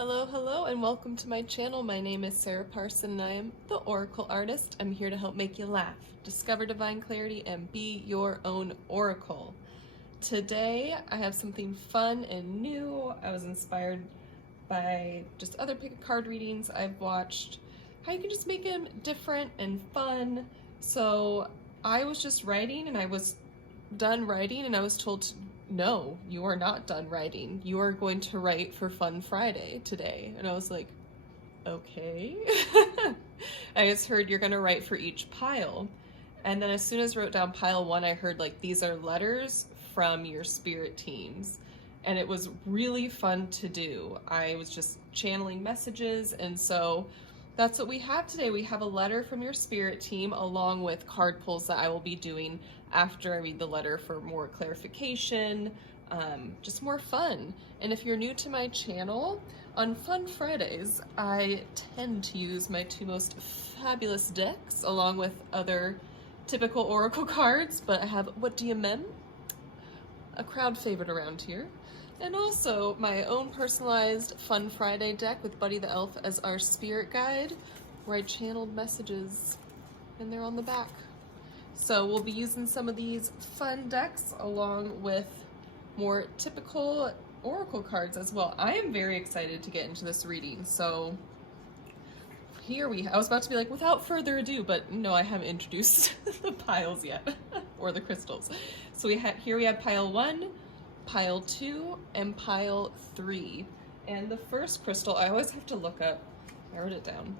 Hello, and welcome to my channel. My name is Sarah Parson, and I am the Oracle Artist. I'm here to help make you laugh, discover divine clarity, and be your own oracle. Today, I have something fun and new. I was inspired by just other pick a card readings I've watched, how you can just make them different and fun. So I was just writing, and I was done writing, and I was told no, you are not done writing. You are going to write for Fun Friday today. And I was like, okay. I just heard you're gonna write for each pile. And then as soon as I wrote down pile 1, I heard like, these are letters from your spirit teams. And it was really fun to do. I was just channeling messages, and so that's what we have today. We have a letter from your spirit team along with card pulls that I will be doing after I read the letter for more clarification, just more fun. And if you're new to my channel, on Fun Fridays, I tend to use my two most fabulous decks along with other typical oracle cards, but I have What Do You Mem? A crowd favorite around here. And also my own personalized Fun Friday deck with Buddy the Elf as our spirit guide, where I channeled messages, and they're on the back. So we'll be using some of these fun decks along with more typical oracle cards as well. I am very excited to get into this reading. So I was about to be like, without further ado, but no, I haven't introduced the piles yet, or the crystals. So here we have pile 1, pile 2, and pile 3. And the first crystal, I always have to look up, I wrote it down,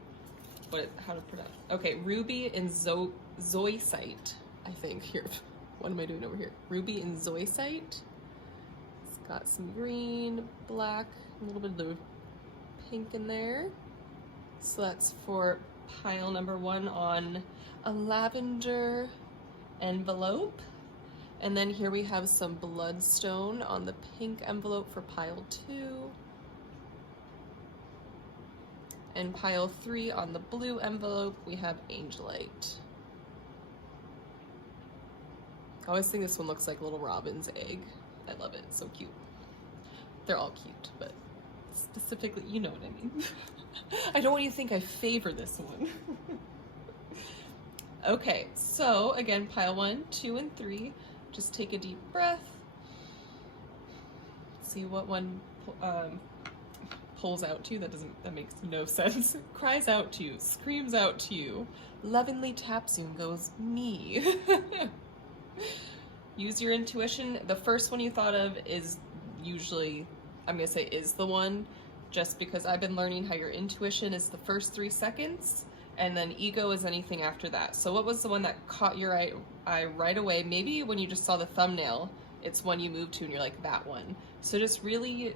how to pronounce. Okay, ruby and zoisite, I think. Here, what am I doing over here? Ruby and zoisite. It's got some green, black, a little bit of the pink in there. So that's for pile number 1 on a lavender envelope. And then here we have some bloodstone on the pink envelope for pile 2. And pile 3 on the blue envelope, we have angelite. I always think this one looks like a little robin's egg. I love it, it's so cute. They're all cute, but specifically, you know what I mean. I don't want you to think I favor this one. Okay, so again, pile 1, 2, and 3. Just take a deep breath. See what one pulls out to you. That makes no sense. Cries out to you, screams out to you, lovingly taps you and goes, me. Use your intuition. The first one you thought of is usually, I'm gonna say is the one, just because I've been learning how your intuition is the first 3 seconds, and then ego is anything after that. So what was the one that caught your eye right away? Maybe when you just saw the thumbnail, it's one you moved to and you're like, that one. So just really,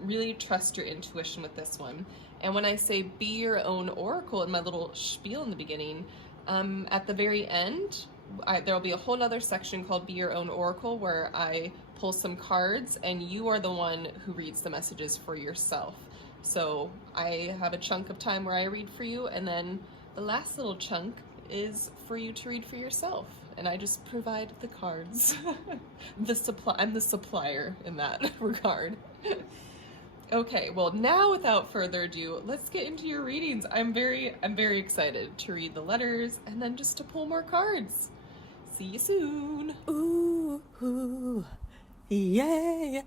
really trust your intuition with this one. And when I say be your own oracle in my little spiel in the beginning, at the very end, there'll be a whole nother section called Be Your Own Oracle, where I pull some cards and you are the one who reads the messages for yourself. So I have a chunk of time where I read for you, and then the last little chunk is for you to read for yourself. And I just provide the cards. I'm the supplier in that regard. Okay, well now without further ado, let's get into your readings. I'm very excited to read the letters and then just to pull more cards. See you soon. Ooh, yeah,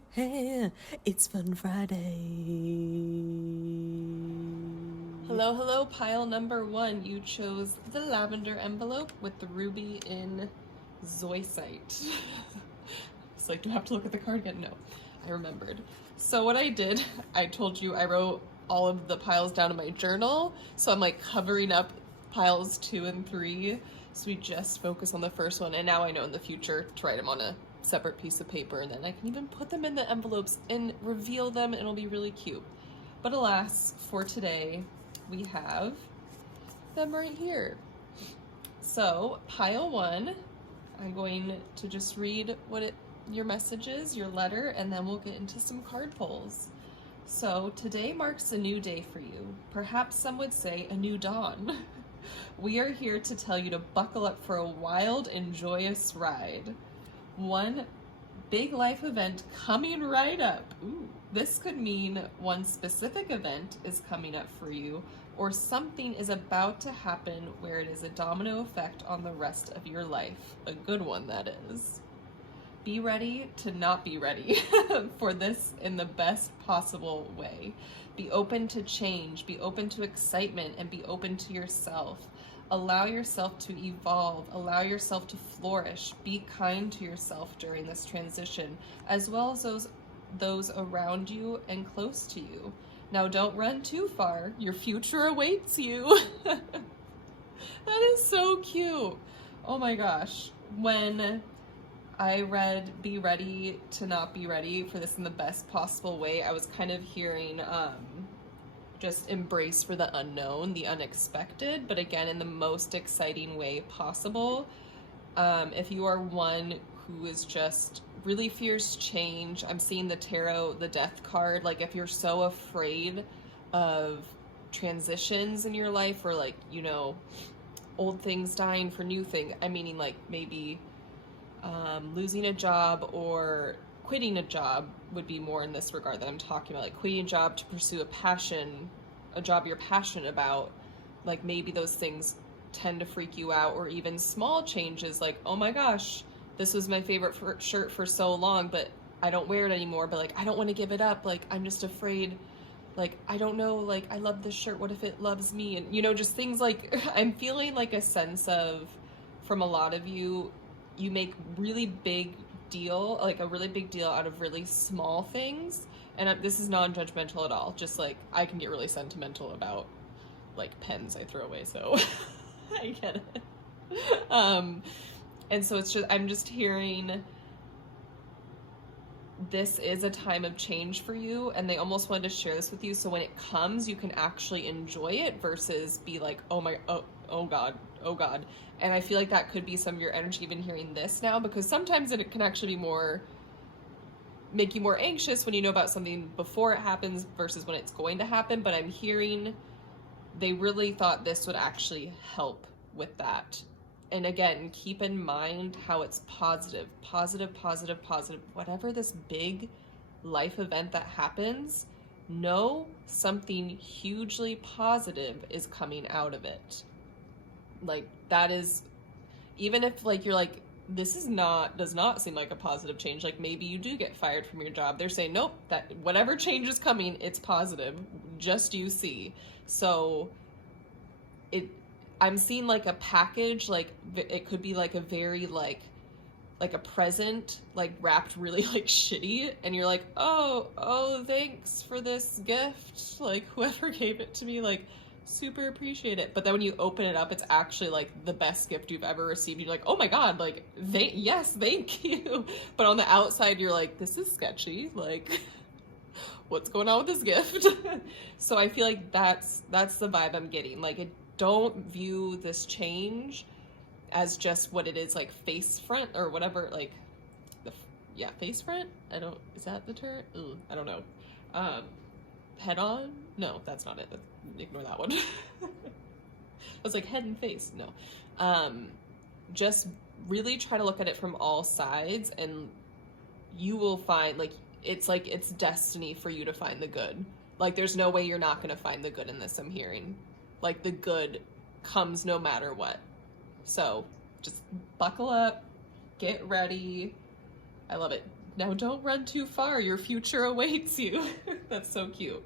it's Fun Friday. Hello, pile number 1. You chose the lavender envelope with the ruby in zoisite. It's like, do I have to look at the card again? No, I remembered. So what I did, I told you I wrote all of the piles down in my journal. So I'm like covering up piles 2 and 3. So we just focus on the first one. And now I know in the future to write them on a separate piece of paper, and then I can even put them in the envelopes and reveal them, and it'll be really cute. But alas, for today, we have them right here. So pile 1, I'm going to just read your message is, your letter, and then we'll get into some card pulls. So today marks a new day for you. Perhaps some would say a new dawn. We are here to tell you to buckle up for a wild and joyous ride. One big life event coming right up. Ooh. This could mean one specific event is coming up for you, or something is about to happen where it is a domino effect on the rest of your life. A good one, that is. Be ready to not be ready for this in the best possible way. Be open to change, be open to excitement, and be open to yourself. Allow yourself to evolve, allow yourself to flourish. Be kind to yourself during this transition, as well as those around you and close to you. Now, don't run too far. Your future awaits you. That is so cute. Oh my gosh. When I read Be Ready to Not Be Ready for this in the best possible way, I was kind of hearing just embrace for the unknown, the unexpected, but again, in the most exciting way possible. If you are one who is just really fears change, I'm seeing the tarot, the death card, like if you're so afraid of transitions in your life, or like, you know, old things dying for new things, I'm meaning like maybe losing a job or quitting a job would be more in this regard that I'm talking about, like quitting a job to pursue a job you're passionate about. Like maybe those things tend to freak you out, or even small changes like, oh my gosh, this was my favorite shirt for so long, but I don't wear it anymore, but like I don't want to give it up, like I'm just afraid, like I don't know, like I love this shirt, what if it loves me? And you know, just things like I'm feeling like a sense of, from a lot of you, you make really big deal, like a really big deal out of really small things. And this is non-judgmental at all. Just like I can get really sentimental about like pens I throw away, so I get it. And so it's just, I'm just hearing this is a time of change for you, and they almost wanted to share this with you so when it comes, you can actually enjoy it versus be like, oh God. And I feel like that could be some of your energy even hearing this now, because sometimes it can actually be more, make you more anxious when you know about something before it happens versus when it's going to happen. But I'm hearing they really thought this would actually help with that. And again, keep in mind how it's positive. Whatever this big life event that happens, know something hugely positive is coming out of it. Like that is, even if like you're like, this does not seem like a positive change, like maybe you do get fired from your job, they're saying nope, that whatever change is coming, it's positive, just you see. So I'm seeing like a package, like it could be like a very like a present, like wrapped really like shitty, and you're like, oh thanks for this gift, like whoever gave it to me, like super appreciate it. But then when you open it up, it's actually like the best gift you've ever received. You're like, oh my God, like yes, thank you. But on the outside, you're like, this is sketchy, like what's going on with this gift? So I feel like that's the vibe I'm getting. Like, don't view this change as just what it is, like face front or whatever, like face front, is that the term? I don't know. Head on? No, that's not it. Ignore that one. I was like head and face. No. Just really try to look at it from all sides, and you will find it's destiny for you to find the good. Like there's no way you're not going to find the good in this, I'm hearing. Like the good comes no matter what. So just buckle up, get ready. I love it. Now don't run too far. Your future awaits you. That's so cute.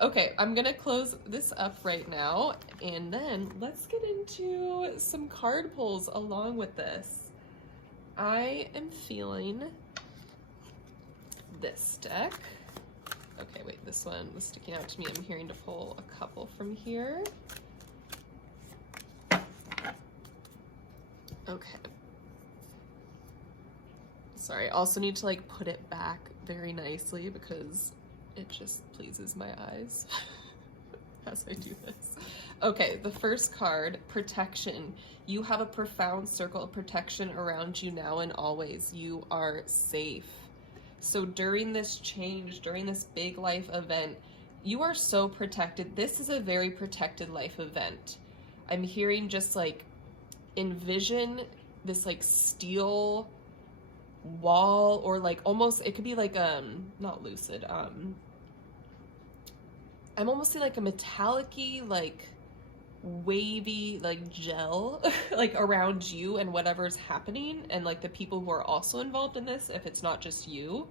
Okay, I'm gonna close this up right now, and then let's get into some card pulls along with this. I am feeling this deck. Okay, wait, this one was sticking out to me. I'm hearing to pull a couple from here. Okay. Sorry, I also need to like put it back very nicely because it just pleases my eyes as I do this. Okay, the first card, protection. You have a profound circle of protection around you now and always. You are safe. So during this change, during this big life event, you are so protected. This is a very protected life event. I'm hearing just like envision this like steel wall, or like almost, it could be like not lucid, I'm almost seeing like a metallic-y, like wavy, like gel like around you and whatever's happening, and like the people who are also involved in this, if it's not just you.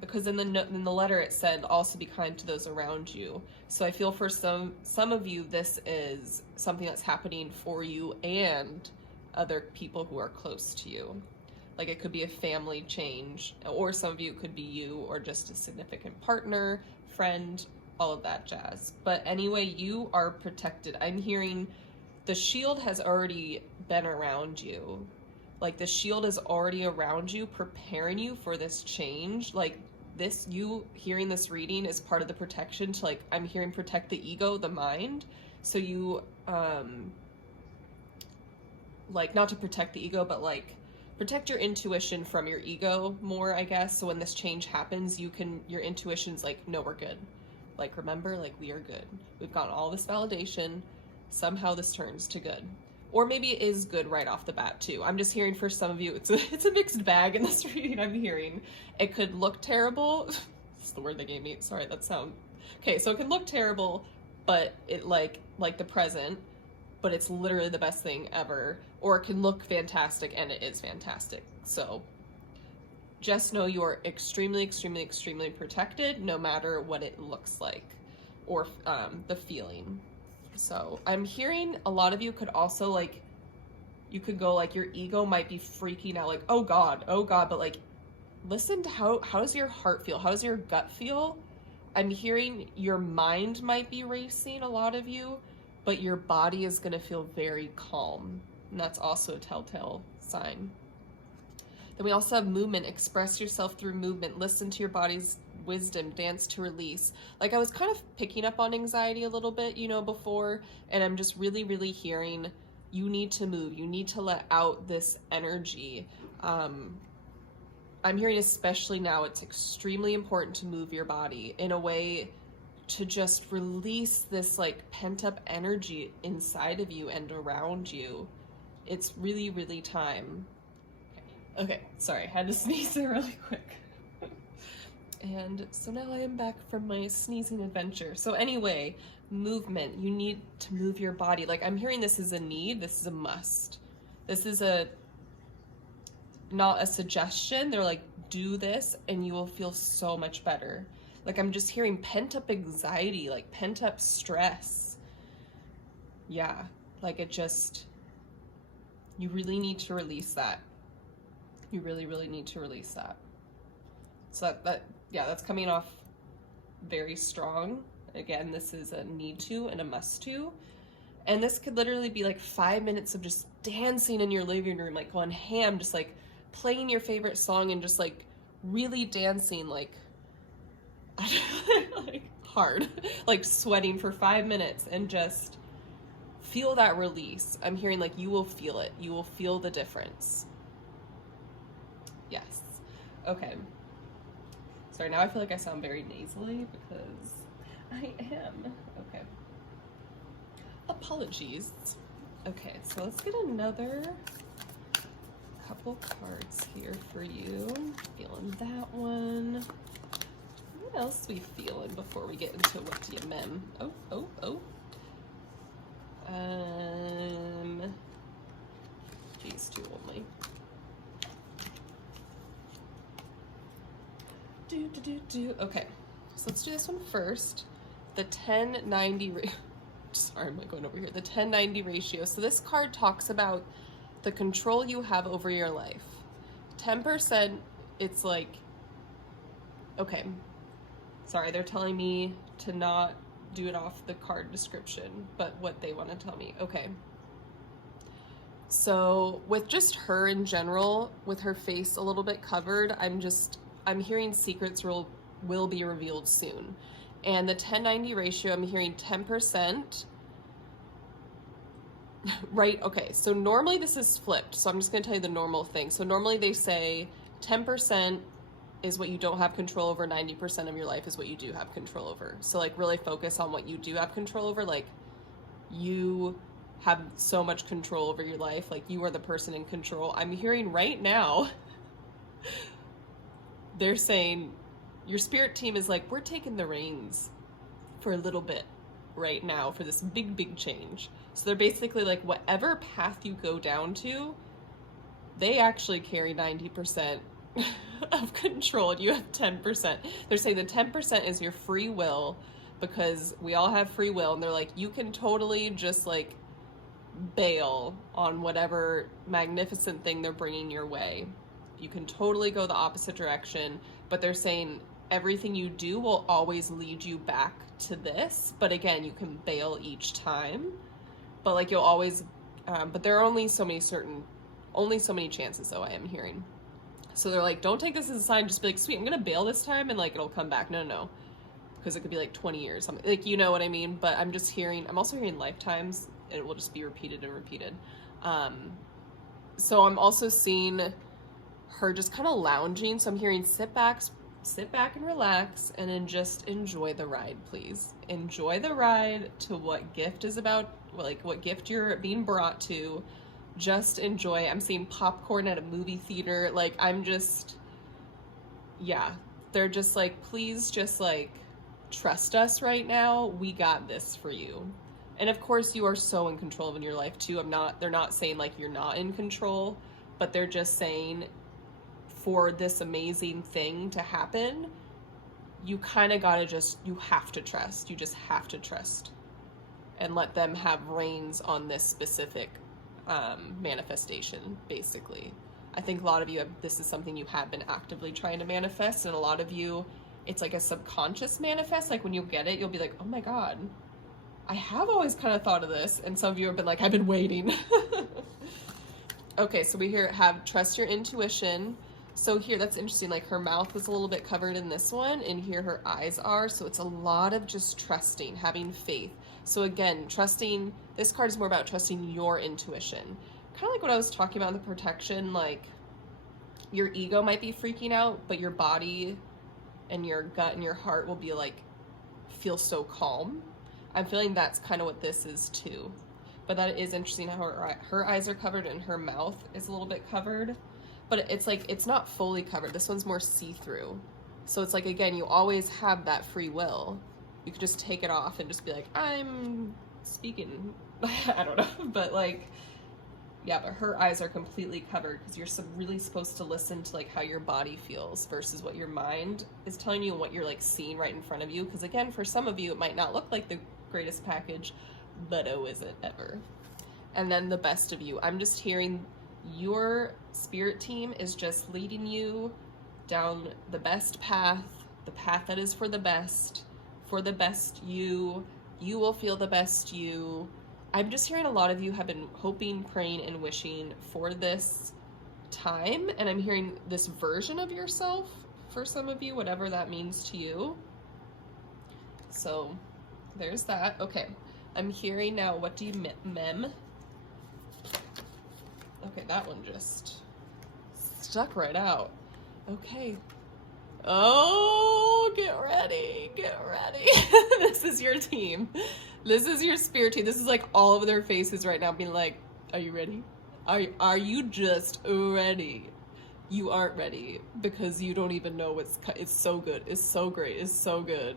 Because in the letter it said also be kind to those around you. So I feel for some of you, this is something that's happening for you and other people who are close to you. Like it could be a family change, or some of you, it could be you, or just a significant partner, friend, all of that jazz. But anyway, you are protected. I'm hearing the shield has already been around you. Like the shield is already around you, preparing you for this change. Like this, you hearing this reading is part of the protection to, like, I'm hearing protect the ego, the mind. So you, like, not to protect the ego, but like protect your intuition from your ego more, I guess. So when this change happens, your intuition's like, no, we're good. Like, remember, like, we are good. We've gotten all this validation. Somehow this turns to good. Or maybe it is good right off the bat too. I'm just hearing for some of you, it's a mixed bag in this reading. I'm hearing it could look terrible. That's the word they gave me. Sorry, that sound okay. So it can look terrible, but it like the present, but it's literally the best thing ever. Or it can look fantastic, and it is fantastic. So just know you are extremely, extremely, extremely protected, no matter what it looks like, or the feeling. So I'm hearing a lot of you could also, like, you could go, like, your ego might be freaking out, like, oh God, but like, listen to how does your heart feel? How does your gut feel? I'm hearing your mind might be racing, a lot of you, but your body is going to feel very calm. And that's also a telltale sign. Then we also have movement. Express yourself through movement. Listen to your body's wisdom. Dance to release. Like, I was kind of picking up on anxiety a little bit, before, and I'm just really, really hearing you need to move. You need to let out this energy. I'm hearing, especially now, it's extremely important to move your body in a way to just release this, like, pent-up energy inside of you and around you. It's really, really time. Okay, sorry, had to sneeze there really quick. And so now I am back from my sneezing adventure. So anyway, movement. You need to move your body. Like, I'm hearing this is a need, this is a must. This is not a suggestion. They're like, do this and you will feel so much better. Like, I'm just hearing pent-up anxiety, like pent-up stress. Yeah, like you really need to release that. You really, really need to release that. So that's coming off very strong. Again, this is a need to and a must to. And this could literally be like 5 minutes of just dancing in your living room, like going ham, just like playing your favorite song and just like really dancing, like, like hard, like sweating for 5 minutes, and just feel that release. I'm hearing, like, you will feel it. You will feel the difference. Yes. Okay. Sorry, now I feel like I sound very nasally because I am. Okay. Apologies. Okay, so let's get another couple cards here for you. Feeling that one. What else we feeling before we get into what do you mem? Oh. These two only. Okay, so let's do this one first. The 10-90 sorry, I'm going over here. The 10-90 ratio. So this card talks about the control you have over your life. 10%, it's like, okay, sorry, they're telling me to not do it off the card description, but what they want to tell me. Okay. So with just her in general, with her face a little bit covered, I'm hearing secrets will be revealed soon. And the 10-90 ratio, I'm hearing 10%. Right, okay, so normally this is flipped, so I'm just going to tell you the normal thing. So normally they say 10% is what you don't have control over, 90% of your life is what you do have control over. So, like, really focus on what you do have control over. Like, you have so much control over your life. Like, you are the person in control. I'm hearing right now They're saying your spirit team is like, we're taking the reins for a little bit right now for this big change. So they're basically like, whatever path you go down to, they actually carry 90% of control and you have 10%. They're saying the 10% is your free will, because we all have free will, and they're like, you can totally just like bail on whatever magnificent thing they're bringing your way. You can totally go the opposite direction, but they're saying everything you do will always lead you back to this, but again, you can bail each time, but like you'll always but there are only so many chances, though, I am hearing. So they're like, don't take this as a sign, just be like, sweet, I'm gonna bail this time and like it'll come back. No, because it could be like 20 years, something, like, you know what I mean? But I'm also hearing lifetimes, and it will just be repeated and repeated. So I'm also seeing her just kind of lounging. So I'm hearing sit back and relax, and then just enjoy the ride, please. Enjoy the ride to what gift is about, like what gift you're being brought to. Just enjoy. I'm seeing popcorn at a movie theater. Like, they're just like, please just like trust us right now. We got this for you. And of course you are so in control of in your life too. They're not saying like you're not in control, but they're just saying for this amazing thing to happen, you kind of you have to trust. You just have to trust and let them have reins on this specific manifestation, basically. I think a lot of you this is something you have been actively trying to manifest, and a lot of you, it's like a subconscious manifest. Like when you get it, you'll be like, oh my God, I have always kind of thought of this. And some of you have been like, I've been waiting. Okay, so we have trust your intuition. So here, that's interesting. Like her mouth is a little bit covered in this one, and here her eyes are. So it's a lot of just trusting, having faith. So again, trusting, this card is more about trusting your intuition. Kind of like what I was talking about in the protection, like your ego might be freaking out, but your body and your gut and your heart will be like, feel so calm. I'm feeling that's kind of what this is too. But that is interesting how her eyes are covered and her mouth is a little bit covered. But it's like, it's not fully covered. This one's more see-through. So it's like, again, you always have that free will. You could just take it off and just be like, I'm speaking. I don't know. But like, yeah, but her eyes are completely covered because you're really supposed to listen to like how your body feels versus what your mind is telling you and what you're like seeing right in front of you. Because again, for some of you, it might not look like the greatest package, but oh, is it ever. And then the best of you. I'm just hearing your spirit team is just leading you down the best path, the path that is for the best you. You will feel the best you. I'm just hearing a lot of you have been hoping, praying, and wishing for this time, and I'm hearing this version of yourself for some of you, whatever that means to you. So there's that. Okay, I'm hearing now, what do you mem? Okay, that one just stuck right out. Okay. Oh, get ready. This is your team. This is your spirit team. This is like all over their faces right now being like, are you ready? Are you just ready? You aren't ready because you don't even know it's so good. It's so great. It's so good.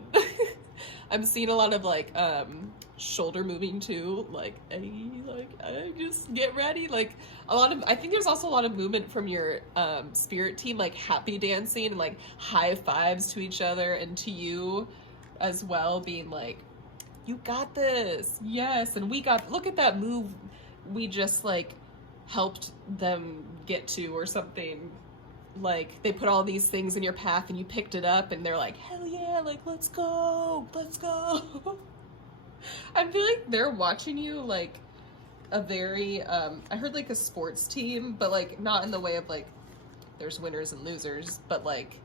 I'm seeing a lot of like shoulder moving too, like just get ready. Like I think there's also a lot of movement from your spirit team, like happy dancing and like high fives to each other and to you as well, being like, you got this, yes, and look at that move we just like helped them get to, or something. Like they put all these things in your path and you picked it up and they're like, hell yeah, like let's go. I feel like they're watching you like a very I heard like a sports team, but like not in the way of like there's winners and losers, but like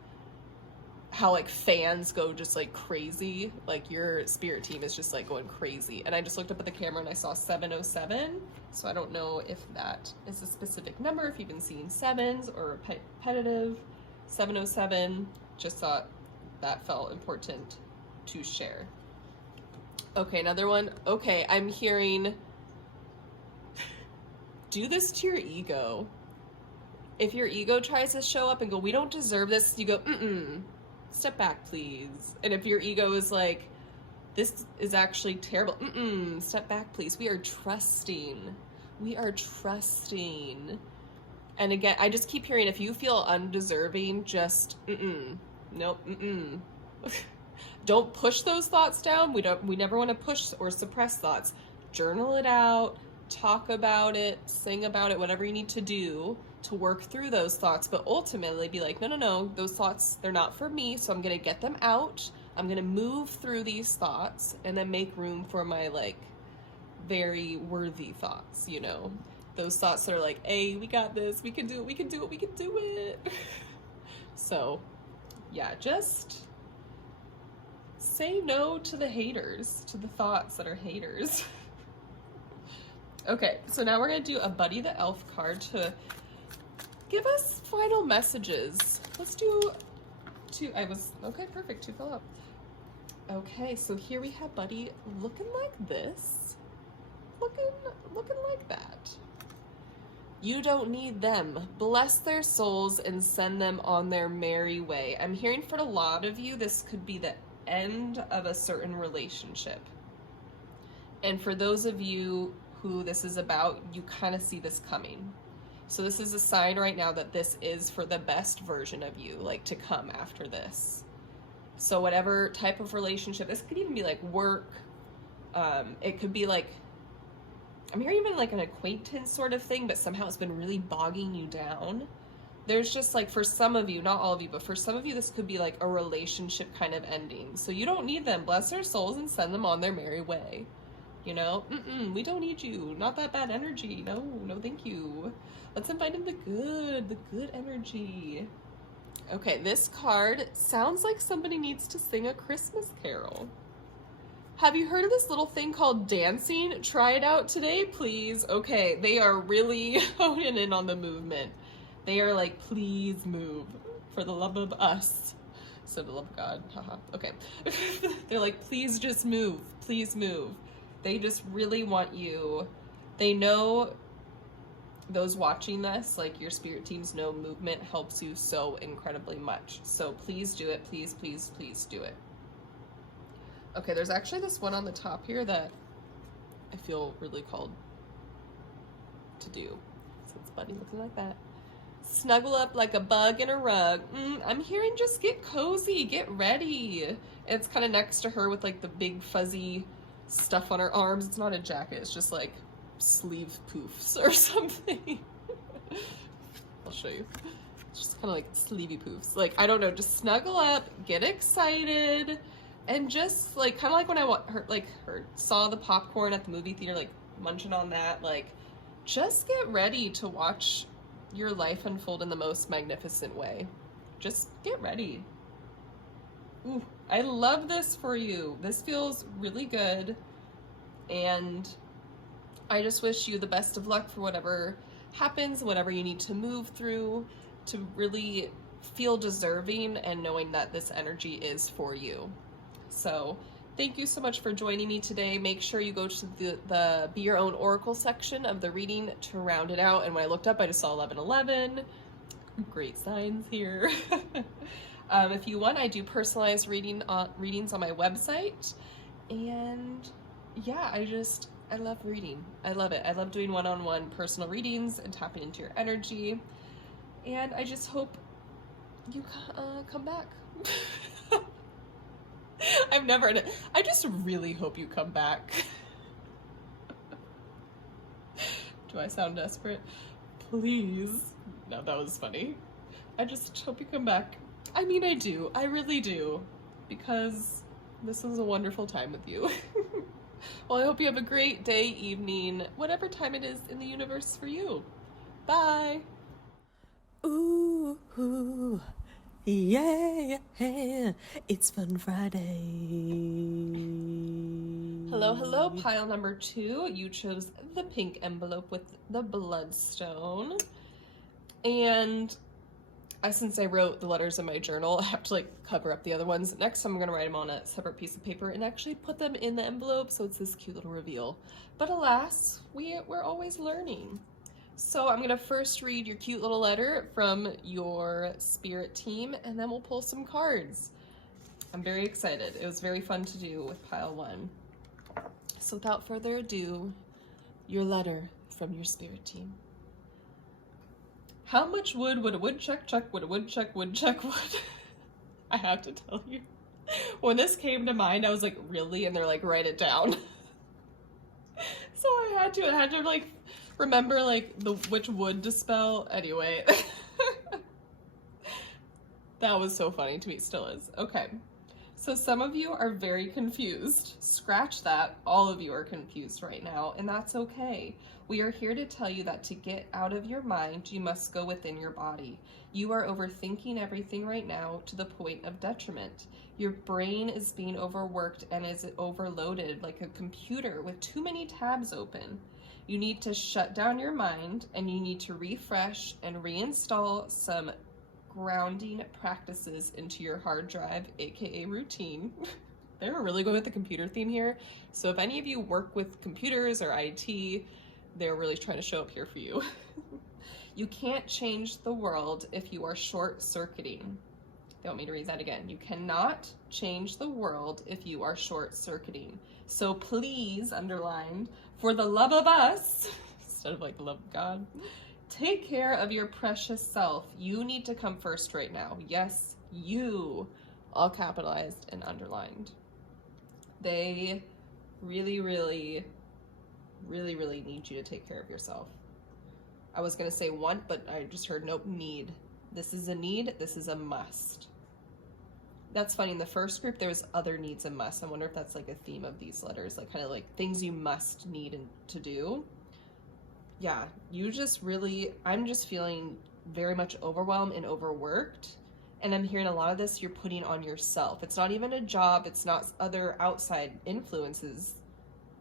how like fans go just like crazy. Like your spirit team is just like going crazy. And I just looked up at the camera and I saw 707. So I don't know if that is a specific number, if you've been seeing sevens or repetitive. 707, just thought that felt important to share. Okay, another one. Okay, I'm hearing, do this to your ego. If your ego tries to show up and go, we don't deserve this, you go, step back, please. And if your ego is like, this is actually terrible, step back, please. We are trusting. We are trusting. And again, I just keep hearing, if you feel undeserving, just, nope, Don't push those thoughts down. We never want to push or suppress thoughts. Journal it out, talk about it, sing about it, whatever you need to do to work through those thoughts, but ultimately be like, no, those thoughts, they're not for me, so I'm going to get them out. I'm going to move through these thoughts and then make room for my, like, very worthy thoughts, you know? Those thoughts that are like, hey, we got this, we can do it, we can do it, we can do it. So, yeah, just say no to the haters, to the thoughts that are haters. Okay, so now we're going to do a Buddy the Elf card to give us final messages. Let's do two. Okay, perfect, 2 fell out. Okay, so here we have Buddy looking like this. Looking like that. You don't need them. Bless their souls and send them on their merry way. I'm hearing for a lot of you, this could be the end of a certain relationship. And for those of you who this is about, you kind of see this coming. So this is a sign right now that this is for the best version of you, like to come after this. So whatever type of relationship, this could even be like work. It could be like, I'm hearing even like an acquaintance sort of thing, but somehow it's been really bogging you down. There's just like, for some of you, not all of you, but for some of you, this could be like a relationship kind of ending. So you don't need them. Bless their souls and send them on their merry way. You know, we don't need you. Not that bad energy. No, thank you. Let's invite in the good energy. Okay, this card sounds like somebody needs to sing a Christmas carol. Have you heard of this little thing called dancing? Try it out today, please. Okay, they are really honing in on the movement. They are like, please move for the love of us. So the love of God, haha, okay. They're like, please just move, please move. They just really want you. They know, those watching this, like your spirit teams know movement helps you so incredibly much. So please do it, please, please, please do it. Okay, there's actually this one on the top here that I feel really called to do. So it's Buddy looking like that. Snuggle up like a bug in a rug. I'm hearing just get cozy, get ready. And it's kind of next to her with like the big fuzzy stuff on her arms. It's not a jacket, it's just like sleeve poofs or something. I'll show you. It's just kind of like sleevey poofs. Like, I don't know, just snuggle up, get excited, and just like, kind of like when I saw the popcorn at the movie theater, like munching on that, like just get ready to watch your life unfold in the most magnificent way. Just get ready. Ooh, I love this for you. This feels really good, and I just wish you the best of luck for whatever happens, whatever you need to move through, to really feel deserving and knowing that this energy is for you. So thank you so much for joining me today. Make sure you go to the Be Your Own Oracle section of the reading to round it out. And when I looked up, I just saw 1111. Great signs here. If you want, I do personalized readings on my website. And yeah, I love reading. I love it. I love doing one-on-one personal readings and tapping into your energy. And I just hope you come back. I just really hope you come back. Do I sound desperate? Please. No, that was funny. I just hope you come back. I mean, I do. I really do. Because this is a wonderful time with you. Well, I hope you have a great day, evening, whatever time it is in the universe for you. Bye. Ooh, ooh. Yeah, it's Fun Friday. Hello, pile number 2. You chose the pink envelope with the bloodstone. And since I wrote the letters in my journal, I have to like cover up the other ones. Next time I'm going to write them on a separate piece of paper and actually put them in the envelope, so it's this cute little reveal. But alas, we're always learning. So I'm going to first read your cute little letter from your spirit team, and then we'll pull some cards. I'm very excited. It was very fun to do with pile 1. So without further ado, your letter from your spirit team. How much wood would a woodchuck chuck would a woodchuck woodchuck would? I have to tell you, when this came to mind, I was like, really? And they're like, write it down. So I had to like remember like which wood to spell. Anyway, that was so funny to me, still is. Okay, so some of you are very confused. Scratch that. All of you are confused right now, and that's okay. We are here to tell you that to get out of your mind, you must go within your body. You are overthinking everything right now to the point of detriment. Your brain is being overworked and is overloaded like a computer with too many tabs open. You need to shut down your mind, and you need to refresh and reinstall some grounding practices into your hard drive, aka routine. They're really going with the computer theme here. So if any of you work with computers or IT, they're really trying to show up here for you. You can't change the world if you are short-circuiting. They want me to read that again. You cannot change the world if you are short-circuiting. So please, underlined, for the love of us, instead of like the love of God, take care of your precious self. You need to come first right now. Yes, you, all capitalized and underlined. They really, really, really, really need you to take care of yourself. I was going to say want, but I just heard nope, need. This is a need. This is a must. That's funny. In the first group, there was other needs and musts. I wonder if that's like a theme of these letters, like kind of like things you must need to do. Yeah, you just really, I'm just feeling very much overwhelmed and overworked. And I'm hearing a lot of this you're putting on yourself. It's not even a job. It's not other outside influences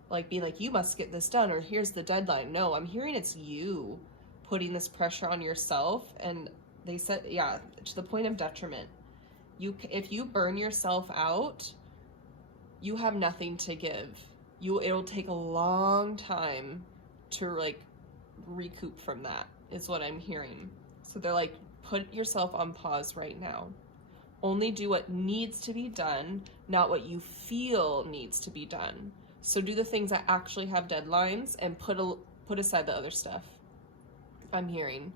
like being like, you must get this done or here's the deadline. No, I'm hearing it's you putting this pressure on yourself. And they said, yeah, to the point of detriment. If you burn yourself out, you have nothing to give. It'll take a long time to like recoup from that, is what I'm hearing. So they're like, put yourself on pause right now. Only do what needs to be done, not what you feel needs to be done. So do the things that actually have deadlines and put aside the other stuff. I'm hearing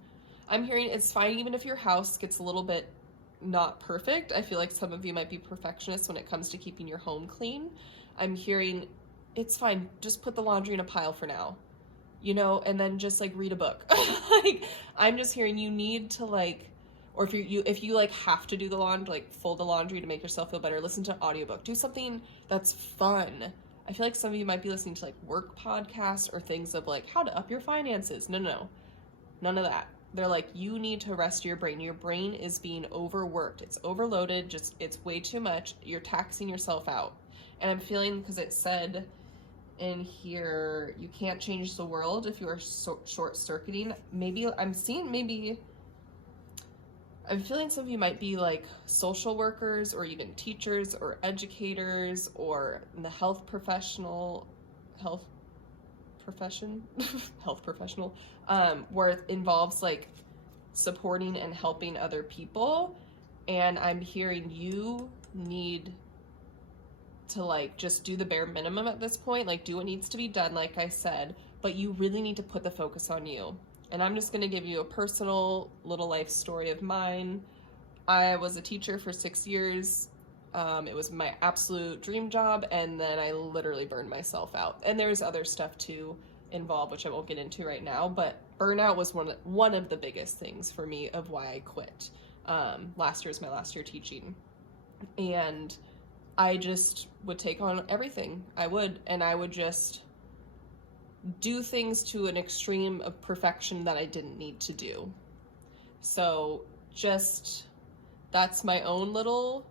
it's fine even if your house gets a little bit not perfect. I feel like some of you might be perfectionists when it comes to keeping your home clean. I'm hearing it's fine. Just put the laundry in a pile for now, and then just like read a book. Like, I'm just hearing you need to like, or if you like have to do the laundry, like fold the laundry to make yourself feel better, listen to an audiobook, do something that's fun. I feel like some of you might be listening to like work podcasts or things of like how to up your finances. No, none of that. They're like, you need to rest your brain. Your brain is being overworked. It's overloaded. It's way too much. You're taxing yourself out. And I'm feeling, because it said in here, you can't change the world if you are short-circuiting. I'm feeling some of you might be like social workers or even teachers or educators or in the health profession, where it involves like supporting and helping other people. And I'm hearing you need to like just do the bare minimum at this point, like do what needs to be done, like I said, but you really need to put the focus on you. And I'm just going to give you a personal little life story of mine. I was a teacher for 6 years. It was my absolute dream job, and then I literally burned myself out. And there's other stuff too involved, which I won't get into right now, but burnout was one of the biggest things for me of why I quit. Last year was my last year teaching, and I just would take on everything. I would just do things to an extreme of perfection that I didn't need to do. So that's my own little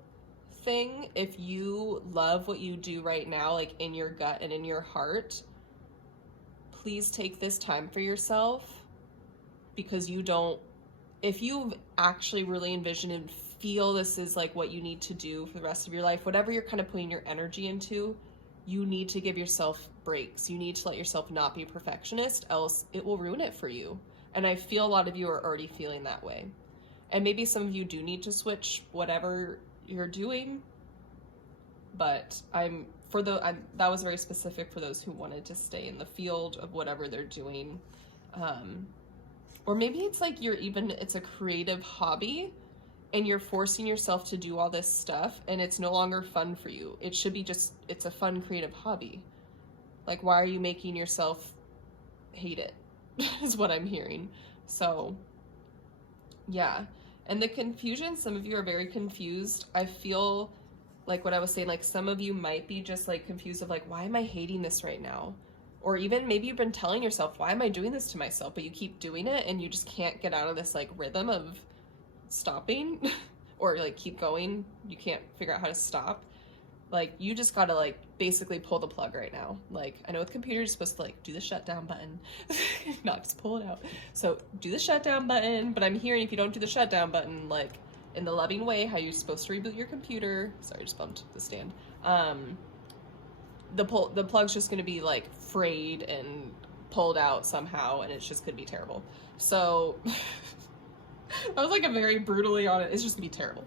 thing. If you love what you do right now, like in your gut and in your heart, please take this time for yourself, because if you've actually really envisioned and feel this is like what you need to do for the rest of your life, whatever you're kind of putting your energy into, you need to give yourself breaks. You need to let yourself not be a perfectionist, else it will ruin it for you. And I feel a lot of you are already feeling that way. And maybe some of you do need to switch whatever you're doing, but that was very specific for those who wanted to stay in the field of whatever they're doing. Or maybe it's like it's a creative hobby and you're forcing yourself to do all this stuff and it's no longer fun for you. It should be it's a fun creative hobby. Like, why are you making yourself hate it? Is what I'm hearing. So, yeah. And the confusion, some of you are very confused. I feel like what I was saying, like some of you might be just like confused of like, why am I hating this right now? Or even maybe you've been telling yourself, why am I doing this to myself? But you keep doing it and you just can't get out of this like rhythm of stopping or like keep going. You can't figure out how to stop. Like, you just gotta like basically pull the plug right now. Like, I know with computers you're supposed to like do the shutdown button, not just pull it out. So do the shutdown button, but I'm hearing if you don't do the shutdown button, like in the loving way, how you're supposed to reboot your computer. Sorry, I just bumped the stand. The plug's just gonna be like frayed and pulled out somehow, and it's just gonna be terrible. So I was like a very brutally on it. It's just gonna be terrible.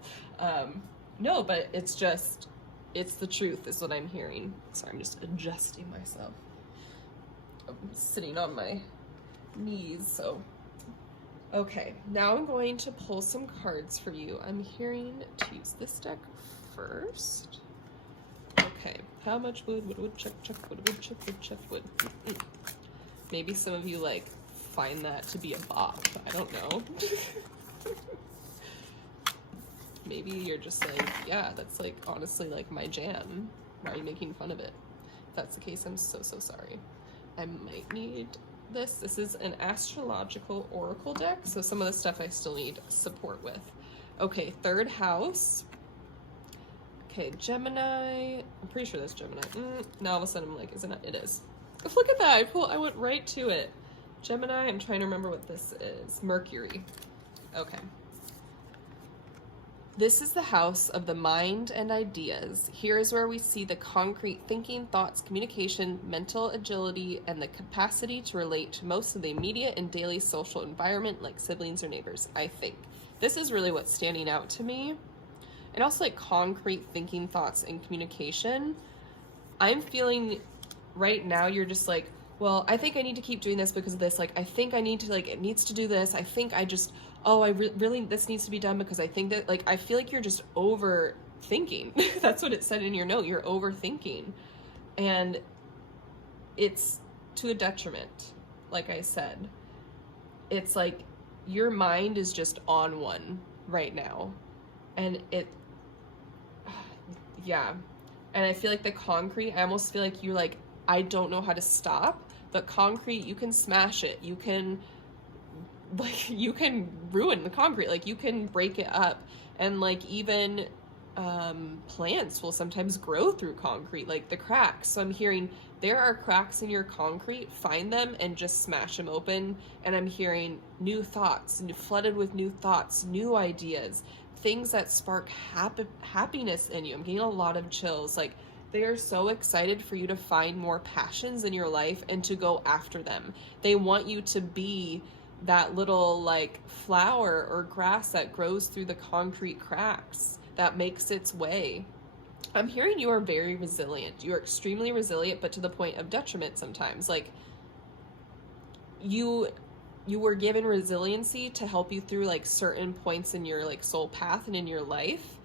No, but it's the truth is what I'm hearing. Sorry, I'm just adjusting myself. I'm sitting on my knees, so. Okay, now I'm going to pull some cards for you. I'm hearing to use this deck first. Okay, how much wood, chuck, wood. Maybe some of you, like, find that to be a bop. I don't know. Maybe you're just like, yeah, that's like honestly like my jam. Why are you making fun of it? If that's the case, I'm so sorry. I might need this. This is an astrological oracle deck, so some of the stuff I still need support with. Okay, third house. Okay, Gemini. I'm pretty sure that's Gemini. Now all of a sudden I'm like, isn't it? It is. Look at that. I went right to it. Gemini. I'm trying to remember what this is. Mercury. Okay. This is the house of the mind and ideas. Here is where we see the concrete thinking, thoughts, communication, mental agility, and the capacity to relate to most of the immediate and daily social environment like siblings or neighbors, I think. This is really what's standing out to me. And also like concrete thinking, thoughts, and communication. I'm feeling right now you're just like, well, I think I need to keep doing this because of this. Like, I think I need to, like, it needs to do this. I think I just, really, this needs to be done because I think that, like, I feel like you're just overthinking. That's what it said in your note. You're overthinking. And it's to a detriment, like I said. It's like your mind is just on one right now. And yeah. And I feel like the concrete, I almost feel like you're like, I don't know how to stop. But concrete, you can smash it. You can ruin the concrete. Like, you can break it up. And, like, even plants will sometimes grow through concrete, like the cracks. So I'm hearing there are cracks in your concrete. Find them and just smash them open. And I'm hearing new thoughts, flooded with new thoughts, new ideas, things that spark happiness in you. I'm getting a lot of chills. Like, they are so excited for you to find more passions in your life and to go after them. They want you to be that little like flower or grass that grows through the concrete cracks, that makes its way. I'm hearing you are very resilient. You are extremely resilient, but to the point of detriment sometimes. Like, you were given resiliency to help you through like certain points in your like soul path and in your life.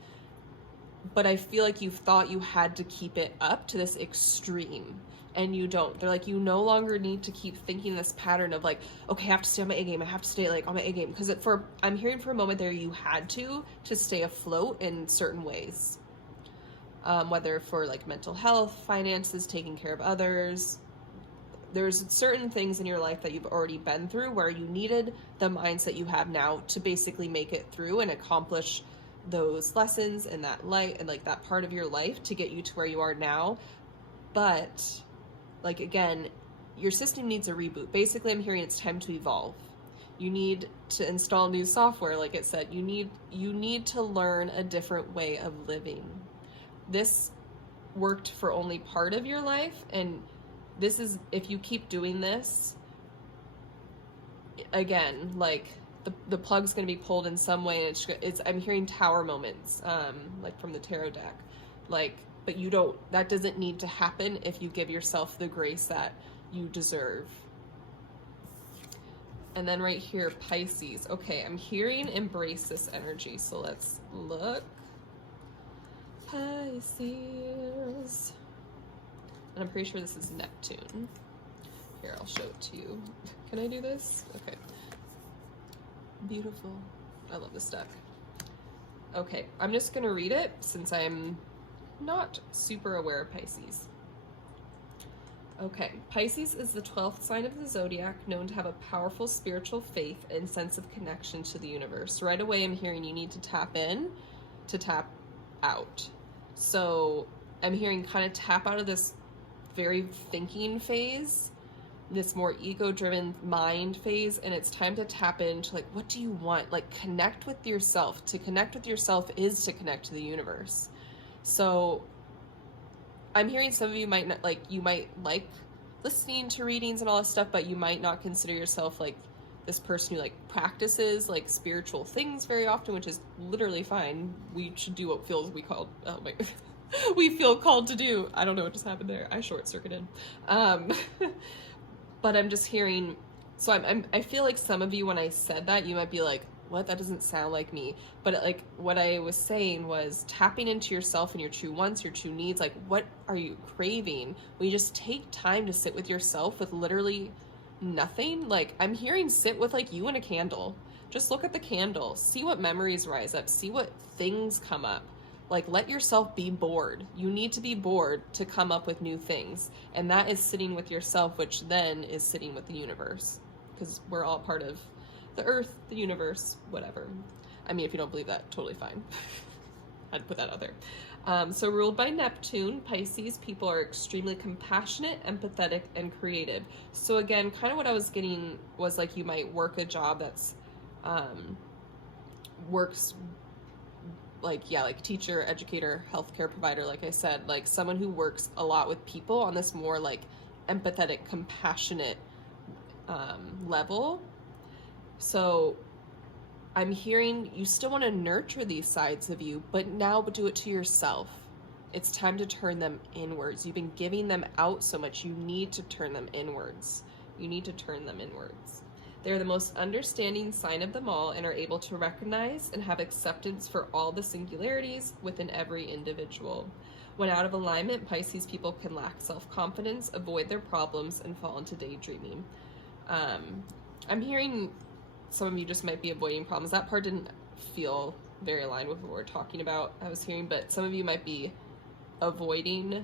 But I feel like you thought you had to keep it up to this extreme, and you don't. They're like, you no longer need to keep thinking this pattern of like, okay, I have to stay on my A game. I have to stay like on my A game. Because I'm hearing for a moment there you had to stay afloat in certain ways. Whether for like mental health, finances, taking care of others. There's certain things in your life that you've already been through where you needed the mindset you have now to basically make it through and accomplish those lessons and that light and like that part of your life to get you to where you are now. But like, again, your system needs a reboot. Basically, I'm hearing it's time to evolve. You need to install new software. Like it said, you need to learn a different way of living. This worked for only part of your life, and this is, if you keep doing this, again, like the plug's going to be pulled in some way, and it's I'm hearing tower moments, like from the tarot deck, like, but you don't, that doesn't need to happen if you give yourself the grace that you deserve. And then right here, Pisces. Okay, I'm hearing embrace this energy, so let's look. Pisces. And I'm pretty sure this is Neptune. Here, I'll show it to you. Can I do this? Okay. Beautiful. I love this deck. Okay, I'm just gonna read it since I'm not super aware of Pisces. Okay, Pisces is the 12th sign of the zodiac, known to have a powerful spiritual faith and sense of connection to the universe. Right away, I'm hearing you need to tap in to tap out. So I'm hearing kind of tap out of this very thinking phase, this more ego-driven mind phase, and it's time to tap into, like, what do you want? Like, connect with yourself. To connect with yourself is to connect to the universe. So I'm hearing some of you might not, like, you might like listening to readings and all this stuff, but you might not consider yourself like this person who like practices like spiritual things very often, which is literally fine. We should do what feels we called, oh my we feel called to do. I don't know what just happened there. I short-circuited. But I'm just hearing, so I feel like some of you, when I said that, you might be like, what? That doesn't sound like me. But like what I was saying was tapping into yourself and your true wants, your true needs. Like, what are you craving? When you just take time to sit with yourself with literally nothing. Like, I'm hearing sit with like you and a candle. Just look at the candle. See what memories rise up. See what things come up. Like, let yourself be bored. You need to be bored to come up with new things. And that is sitting with yourself, which then is sitting with the universe. Because we're all part of the earth, the universe, whatever. I mean, if you don't believe that, totally fine. I'd put that out there. So ruled by Neptune, Pisces people are extremely compassionate, empathetic, and creative. So again, kind of what I was getting was like you might work a job that's works like, yeah, like teacher, educator, healthcare provider, like I said, like someone who works a lot with people on this more like empathetic, compassionate level. So I'm hearing you still want to nurture these sides of you, but now do it to yourself. It's time to turn them inwards. You've been giving them out so much. You need to turn them inwards. You need to turn them inwards. They're the most understanding sign of them all and are able to recognize and have acceptance for all the singularities within every individual. When out of alignment, Pisces people can lack self-confidence, avoid their problems, and fall into daydreaming. I'm hearing some of you just might be avoiding problems. That part didn't feel very aligned with what we're talking about, I was hearing, but some of you might be avoiding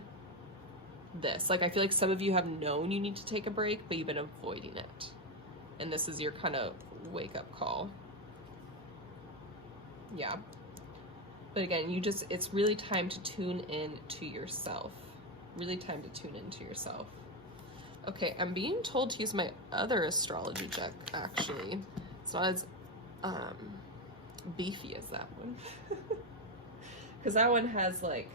this. Like, I feel like some of you have known you need to take a break, but you've been avoiding it. And this is your kind of wake-up call. Yeah. But again, it's really time to tune in to yourself. Really time to tune into yourself. Okay, I'm being told to use my other astrology deck, actually. It's not as beefy as that one. Because that one has, like,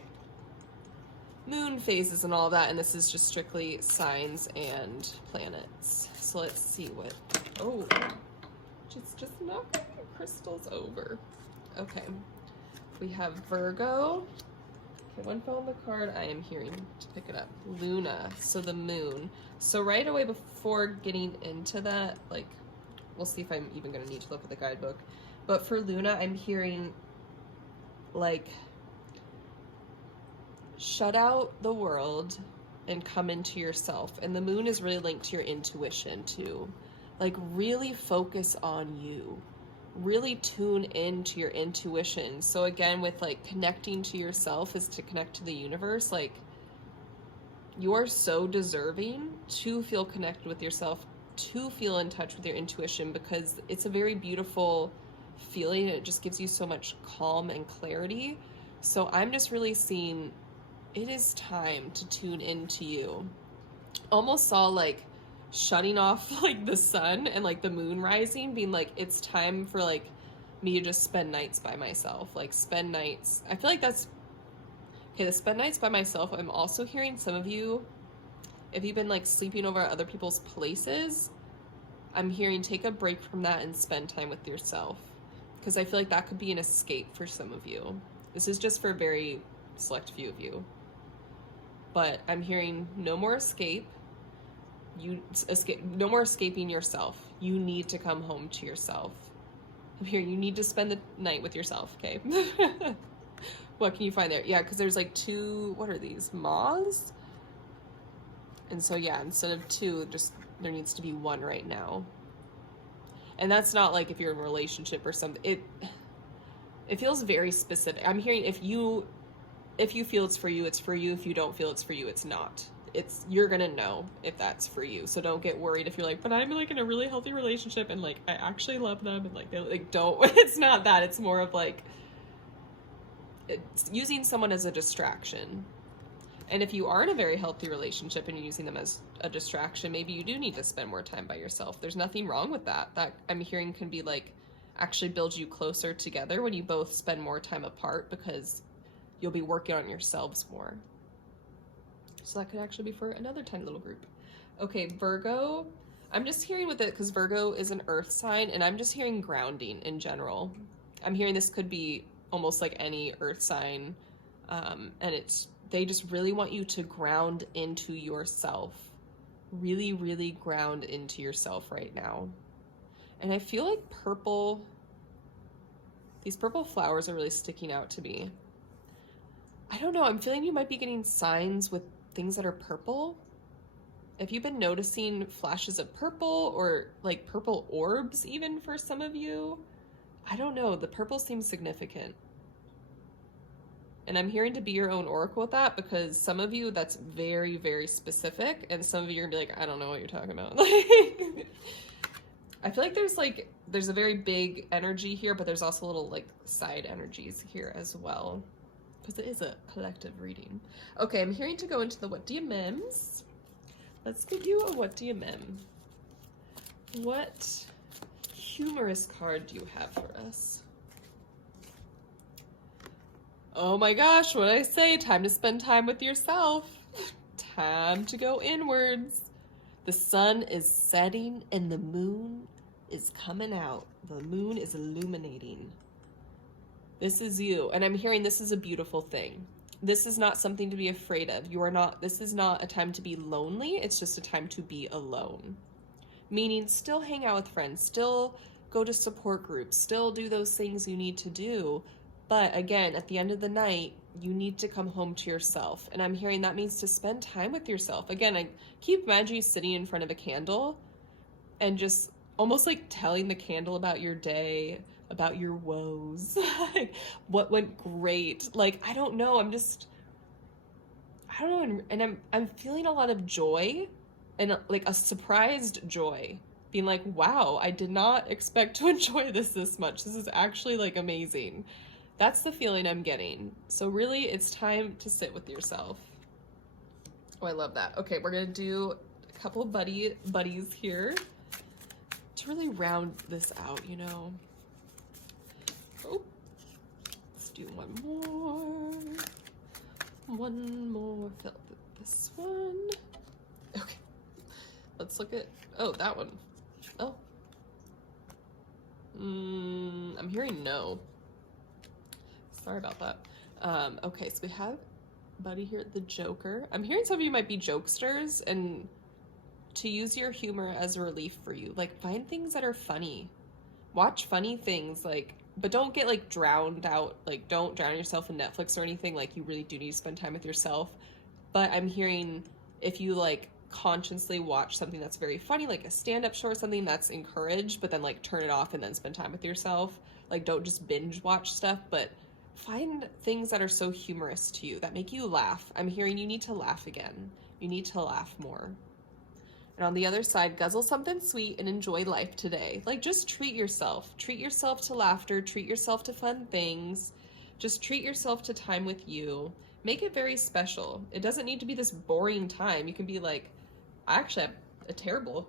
moon phases and all that, and this is just strictly signs and planets. So let's see what... Oh, just knocking crystals over. Okay. We have Virgo. Okay, one fell on the card. I am hearing to pick it up. Luna. So the moon. So right away before getting into that, like, we'll see if I'm even going to need to look at the guidebook. But for Luna, I'm hearing, like, shut out the world and come into yourself. And the moon is really linked to your intuition, too. Like, really focus on you. Really tune into your intuition. So again, with like connecting to yourself is to connect to the universe. Like, you're so deserving to feel connected with yourself, to feel in touch with your intuition, because it's a very beautiful feeling. It just gives you so much calm and clarity. So I'm just really seeing it is time to tune into you. Almost saw like shutting off like the sun and like the moon rising, being like, it's time for like me to just spend nights by myself. Like, spend nights. I feel like that's okay. The spend nights by myself. I'm also hearing some of you, if you've been like sleeping over at other people's places, I'm hearing take a break from that and spend time with yourself. Because I feel like that could be an escape for some of you. This is just for a very select few of you. But I'm hearing no more escape. No more escaping yourself. You need to come home to yourself. I'm hearing you need to spend the night with yourself, okay? What can you find there? Yeah, because there's like 2, what are these, moths? And so yeah, instead of 2, just there needs to be 1 right now. And that's not like if you're in a relationship or something. It feels very specific. I'm hearing if you feel it's for you, it's for you. If you don't feel it's for you, it's not. You're gonna know if that's for you. So don't get worried if you're like, but I'm like in a really healthy relationship and like I actually love them and like they like don't. It's not that. It's more of like it's using someone as a distraction. And if you are in a very healthy relationship and you're using them as a distraction, maybe you do need to spend more time by yourself. There's nothing wrong with that. That I'm hearing can be like actually build you closer together when you both spend more time apart, because you'll be working on yourselves more. So that could actually be for another tiny little group. Okay, Virgo. I'm just hearing with it because Virgo is an earth sign, and I'm just hearing grounding in general. I'm hearing this could be almost like any earth sign, and they just really want you to ground into yourself. Really, really ground into yourself right now. And I feel like these purple flowers are really sticking out to me. I don't know, I'm feeling you might be getting signs with things that are purple. If you've been noticing flashes of purple or like purple orbs even for some of you, I don't know, the purple seems significant. And I'm hearing to be your own oracle with that, because some of you that's very, very specific, and some of you are gonna be like, I don't know what you're talking about. I feel like there's a very big energy here, but there's also little like side energies here as well, because it is a collective reading. Okay, I'm hearing to go into the what do you mems. Let's give you a what do you mem. What humorous card do you have for us? Oh my gosh, what did I say? Time to spend time with yourself. Time to go inwards. The sun is setting and the moon is coming out. The moon is illuminating. This is you. And I'm hearing this is a beautiful thing. This is not something to be afraid of. This is not a time to be lonely. It's just a time to be alone. Meaning still hang out with friends, still go to support groups, still do those things you need to do. But again, at the end of the night, you need to come home to yourself. And I'm hearing that means to spend time with yourself. Again, I keep imagining sitting in front of a candle and just almost like telling the candle about your day, about your woes, like what went great. Like, I don't know. And I'm feeling a lot of joy, and like a surprised joy, being like, wow, I did not expect to enjoy this much. This is actually like amazing. That's the feeling I'm getting. So really, it's time to sit with yourself. Oh, I love that. Okay, we're gonna do a couple of buddies here to really round this out, you know. Oh, let's do one more. Fill this one. Okay, let's look at, oh, that one. Oh, I'm hearing no. Sorry about that. Okay, so we have Buddy here, the Joker. I'm hearing some of you might be jokesters, and to use your humor as a relief for you. Like, find things that are funny. Watch funny things, like, but don't get, like, drowned out. Like, don't drown yourself in Netflix or anything. Like, you really do need to spend time with yourself. But I'm hearing if you, like, consciously watch something that's very funny, like a stand-up show or something, that's encouraged, but then, like, turn it off and then spend time with yourself. Like, don't just binge watch stuff, but find things that are so humorous to you, that make you laugh. I'm hearing you need to laugh again. You need to laugh more. And on the other side, guzzle something sweet and enjoy life today. Like, just treat yourself. Treat yourself to laughter. Treat yourself to fun things. Just treat yourself to time with you. Make it very special. It doesn't need to be this boring time. You can be like, I actually have a terrible,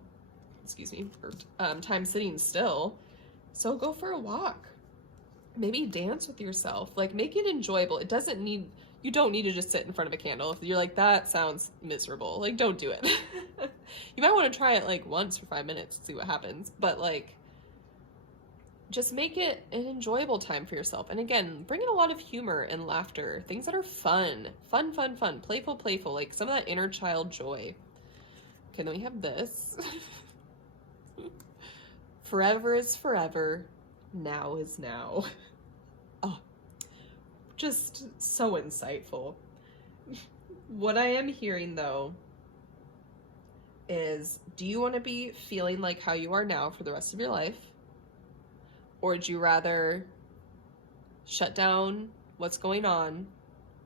time sitting still. So go for a walk. Maybe dance with yourself. Like, make it enjoyable. You don't need to just sit in front of a candle. If you're like, that sounds miserable, like, don't do it. You might want to try it like once for 5 minutes to see what happens, but like just make it an enjoyable time for yourself. And again, bring in a lot of humor and laughter, things that are fun, playful, like some of that inner child joy. Okay, then we have this. Forever is forever, now is now. Oh, just so insightful. What I am hearing though is, do you want to be feeling like how you are now for the rest of your life? Or would you rather shut down what's going on,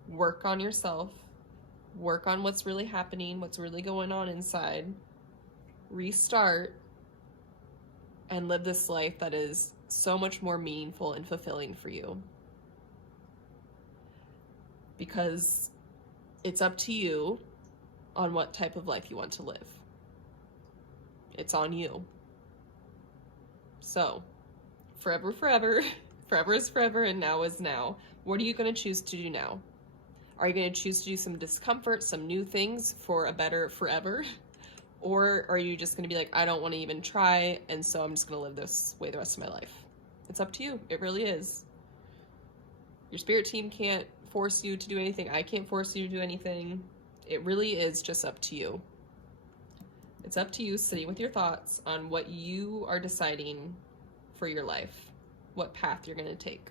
work on yourself, work on what's really happening, what's really going on inside, restart, and live this life that is so much more meaningful and fulfilling for you? Because it's up to you on what type of life you want to live. It's on you. So, forever, forever is forever, and now is now. What are you going to choose to do now? Are you going to choose to do some discomfort, some new things for a better forever? Or are you just going to be like, I don't want to even try, and so I'm just going to live this way the rest of my life? It's up to you. It really is. Your spirit team can't force you to do anything. I can't force you to do anything. It really is just up to you. It's up to you sitting with your thoughts on what you are deciding for your life, what path you're going to take.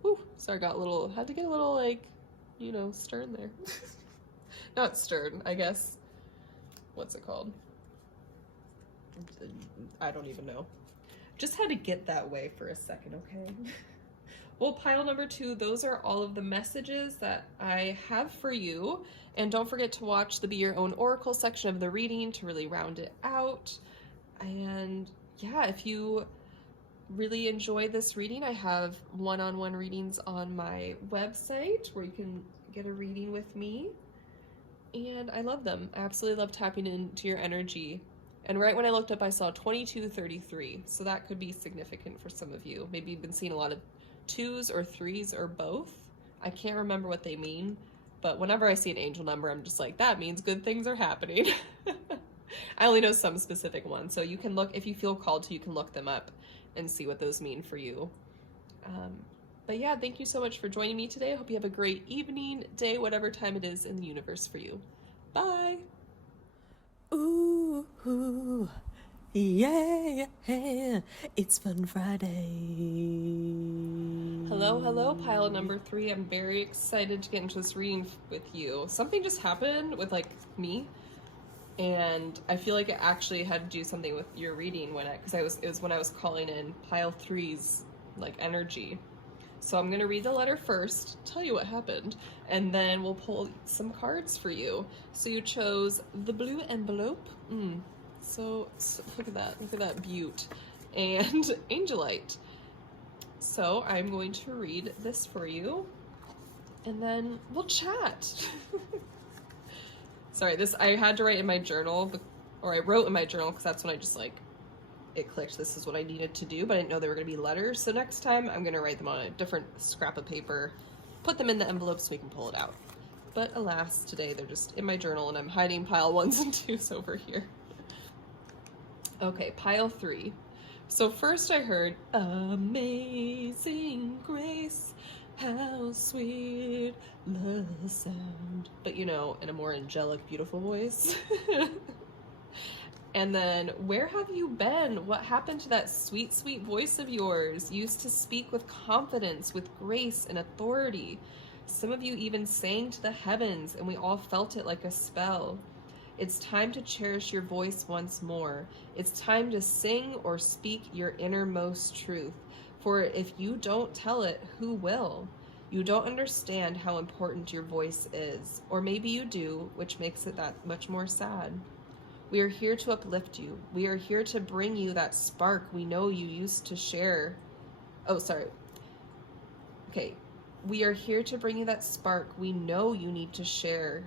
Whew, sorry, had to get a little, like, stern there. Not stern, I guess. What's it called? I don't even know. Just had to get that way for a second, okay? Well, pile number 2, those are all of the messages that I have for you. And don't forget to watch the Be Your Own Oracle section of the reading to really round it out. And yeah, if you really enjoy this reading, I have one-on-one readings on my website where you can get a reading with me. And I love them. I absolutely love tapping into your energy. And right when I looked up, I saw 2233. So that could be significant for some of you. Maybe you've been seeing a lot of 2s or 3s or both. I can't remember what they mean, but whenever I see an angel number, I'm just like, that means good things are happening. I only know some specific ones, so you can look, if you feel called to, you can look them up and see what those mean for you. But yeah, thank you so much for joining me today. I hope you have a great evening, day, whatever time it is in the universe for you. Bye! Ooh, ooh, yeah, it's Fun Friday. Hello, pile number 3. I'm very excited to get into this reading with you. Something just happened with, like, me, and I feel like it actually had to do something with your reading because it was when I was calling in pile 3's, like, energy. So I'm going to read the letter first, tell you what happened, and then we'll pull some cards for you. So you chose the blue envelope. So look at that beaut. And Angelite. So I'm going to read this for you, and then we'll chat. Sorry, I had to write in my journal, or I wrote in my journal because that's when I just, like, it clicked, this is what I needed to do, but I didn't know they were going to be letters. So next time I'm going to write them on a different scrap of paper, put them in the envelope so we can pull it out. But alas, today they're just in my journal and I'm hiding pile 1s and 2s over here. Okay, pile 3. So first I heard, Amazing Grace, how sweet the sound. But in a more angelic, beautiful voice. And then, where have you been? What happened to that sweet, sweet voice of yours? You used to speak with confidence, with grace and authority. Some of you even sang to the heavens, and we all felt it like a spell. It's time to cherish your voice once more. It's time to sing or speak your innermost truth. For if you don't tell it, who will? You don't understand how important your voice is. Or maybe you do, which makes it that much more sad. We are here to uplift you. We are here to bring you that spark we know you used to share. We are here to bring you that spark we know you need to share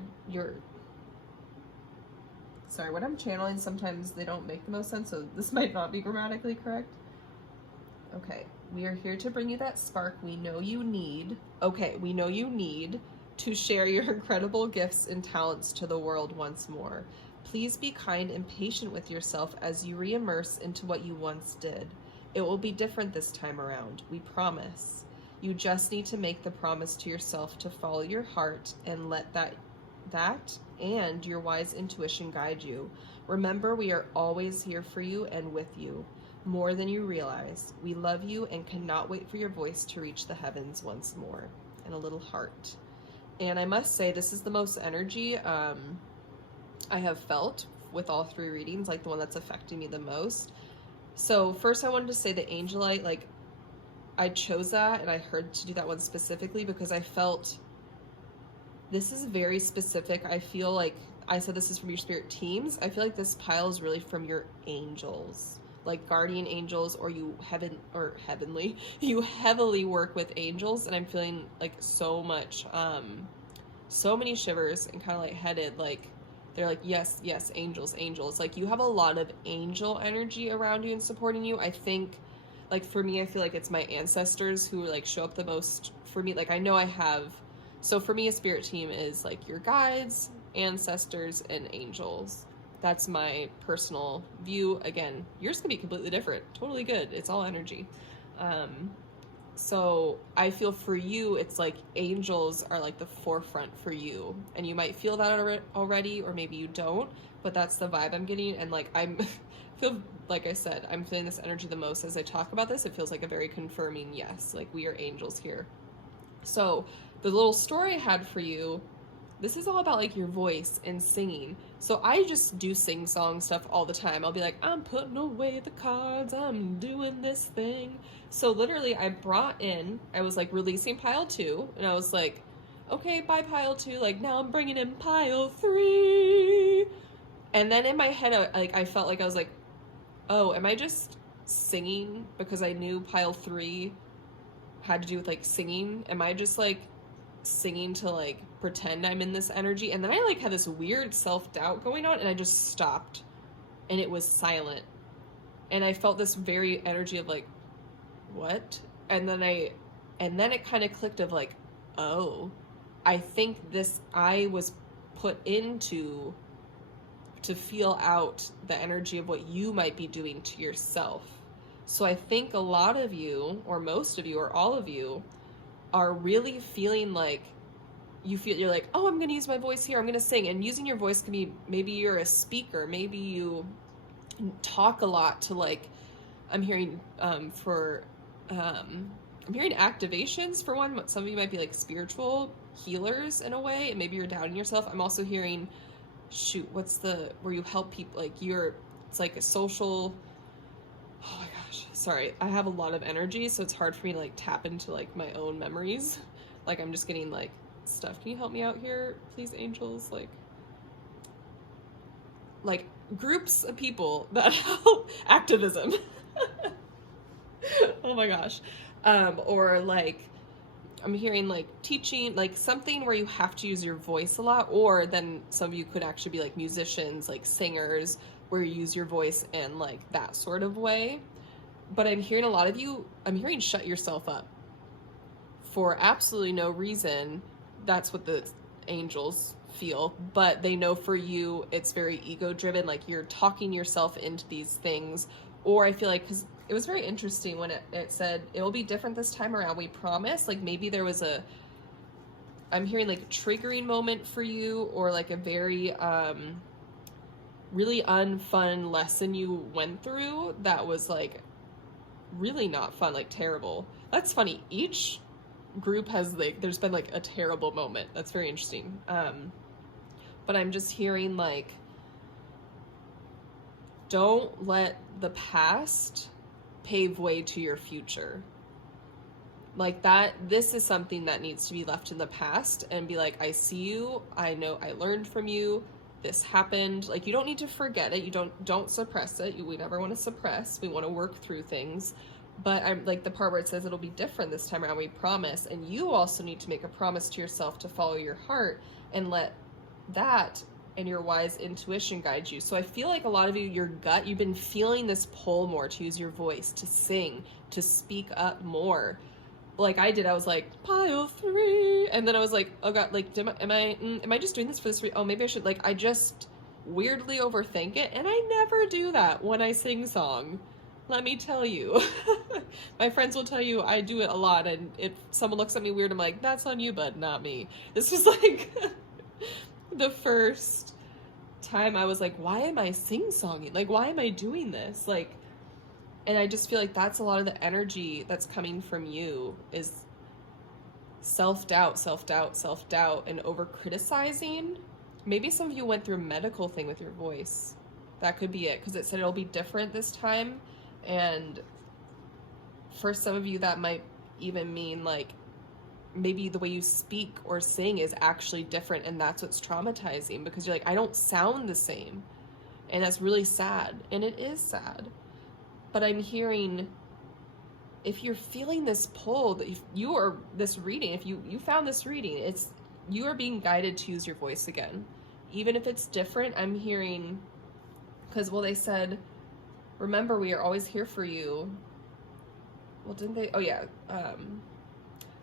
when I'm channeling, sometimes they don't make the most sense, so this might not be grammatically correct. Okay, we are here to bring you that spark we know you need. Okay, we know you need to share your incredible gifts and talents to the world once more. Please be kind and patient with yourself as you re-immerse into what you once did. It will be different this time around, we promise. You just need to make the promise to yourself to follow your heart and let that and your wise intuition guide you. Remember, we are always here for you and with you, more than you realize. We love you and cannot wait for your voice to reach the heavens once more. And a little heart. And I must say, this is the most energy I have felt with all 3 readings, like the one that's affecting me the most. So first I wanted to say the Angelite, like I chose that and I heard to do that one specifically because I felt this is very specific. I feel like I said this is from your spirit teams. I feel like this pile is really from your angels, like guardian angels, or you heavenly, you heavily work with angels. And I'm feeling like so much, so many shivers and kind of lightheaded. Like they're like, yes, yes, angels, angels. Like you have a lot of angel energy around you and supporting you. I think, like for me, I feel like it's my ancestors who like show up the most for me. Like I know I have, so for me, a spirit team is like your guides, ancestors, and angels. That's my personal view. Again, yours can be completely different. Totally good. It's all energy. So I feel for you, it's like angels are like the forefront for you. And you might feel that already, or maybe you don't, but that's the vibe I'm getting. And like feel like I said, I'm feeling this energy the most as I talk about this. It feels like a very confirming yes, like we are angels here. So the little story I had for you, this is all about like your voice and singing. So I just do sing song stuff all the time. I'll be like, I'm putting away the cards, I'm doing this thing. So literally I was like releasing pile 2 and I was like, okay, bye pile 2. Like now I'm bringing in pile 3. And then in my head, I felt like I was like, oh, am I just singing because I knew pile 3 had to do with like singing? Am I just like singing to like pretend I'm in this energy? And then I like had this weird self-doubt going on and I just stopped and it was silent. And I felt this very energy of like, what? And then it kind of clicked of like, oh, I think I was put into to feel out the energy of what you might be doing to yourself. So I think a lot of you, or most of you, or all of you, are really feeling like you're like, oh, I'm going to use my voice here, I'm going to sing. And using your voice can be, maybe you're a speaker, maybe you talk a lot to like, I'm hearing activations for one. Some of you might be like spiritual healers in a way, and maybe you're doubting yourself. I'm also hearing, where you help people, like it's like a social, oh my gosh, sorry, I have a lot of energy, so it's hard for me to like tap into like my own memories. Like I'm just getting like stuff. Can you help me out here, please, angels? Like groups of people that help activism. Oh my gosh. Or like I'm hearing like teaching, like something where you have to use your voice a lot, or then some of you could actually be like musicians, like singers, where you use your voice in like that sort of way. But I'm hearing a lot of you, I'm hearing shut yourself up for absolutely no reason. That's what the angels feel, but they know for you it's very ego driven, like you're talking yourself into these things. Or I feel like, because it was very interesting when it said it will be different this time around, we promise. Like maybe there was I'm hearing like a triggering moment for you, or like a very really unfun lesson you went through that was like really not fun, like terrible. That's funny, each group has like, there's been like a terrible moment. That's very interesting. But I'm just hearing like, don't let the past pave way to your future. Like that, this is something that needs to be left in the past and be like, I see you, I know I learned from you, this happened. Like you don't need to forget it, you don't suppress it. We never want to suppress, we want to work through things. But I'm like the part where it says it'll be different this time around, we promise. And you also need to make a promise to yourself to follow your heart and let that and your wise intuition guide you. So I feel like a lot of you, your gut, you've been feeling this pull more to use your voice, to sing, to speak up more. like I did, I was like, pile 3. And then I was like, oh God, like, am I just doing this for this? Oh, maybe I should, like, I just weirdly overthink it. And I never do that when I sing song. Let me tell you. My friends will tell you I do it a lot. And if someone looks at me weird, I'm like, that's on you, bud, not me. This was like the first time I was like, why am I sing-songing? Like, why am I doing this? Like, and I just feel like that's a lot of the energy that's coming from you is self-doubt, self-doubt, self-doubt, and over-criticizing. Maybe some of you went through a medical thing with your voice. That could be it, because it said it'll be different this time. And for some of you, that might even mean, like, maybe the way you speak or sing is actually different, and that's what's traumatizing, because you're like, I don't sound the same. And that's really sad, and it is sad. But I'm hearing, if you're feeling this pull, that you are this reading, if you found this reading, it's, you are being guided to use your voice again. Even if it's different, I'm hearing, because, well, they said, remember, we are always here for you. Well, didn't they? Oh, yeah.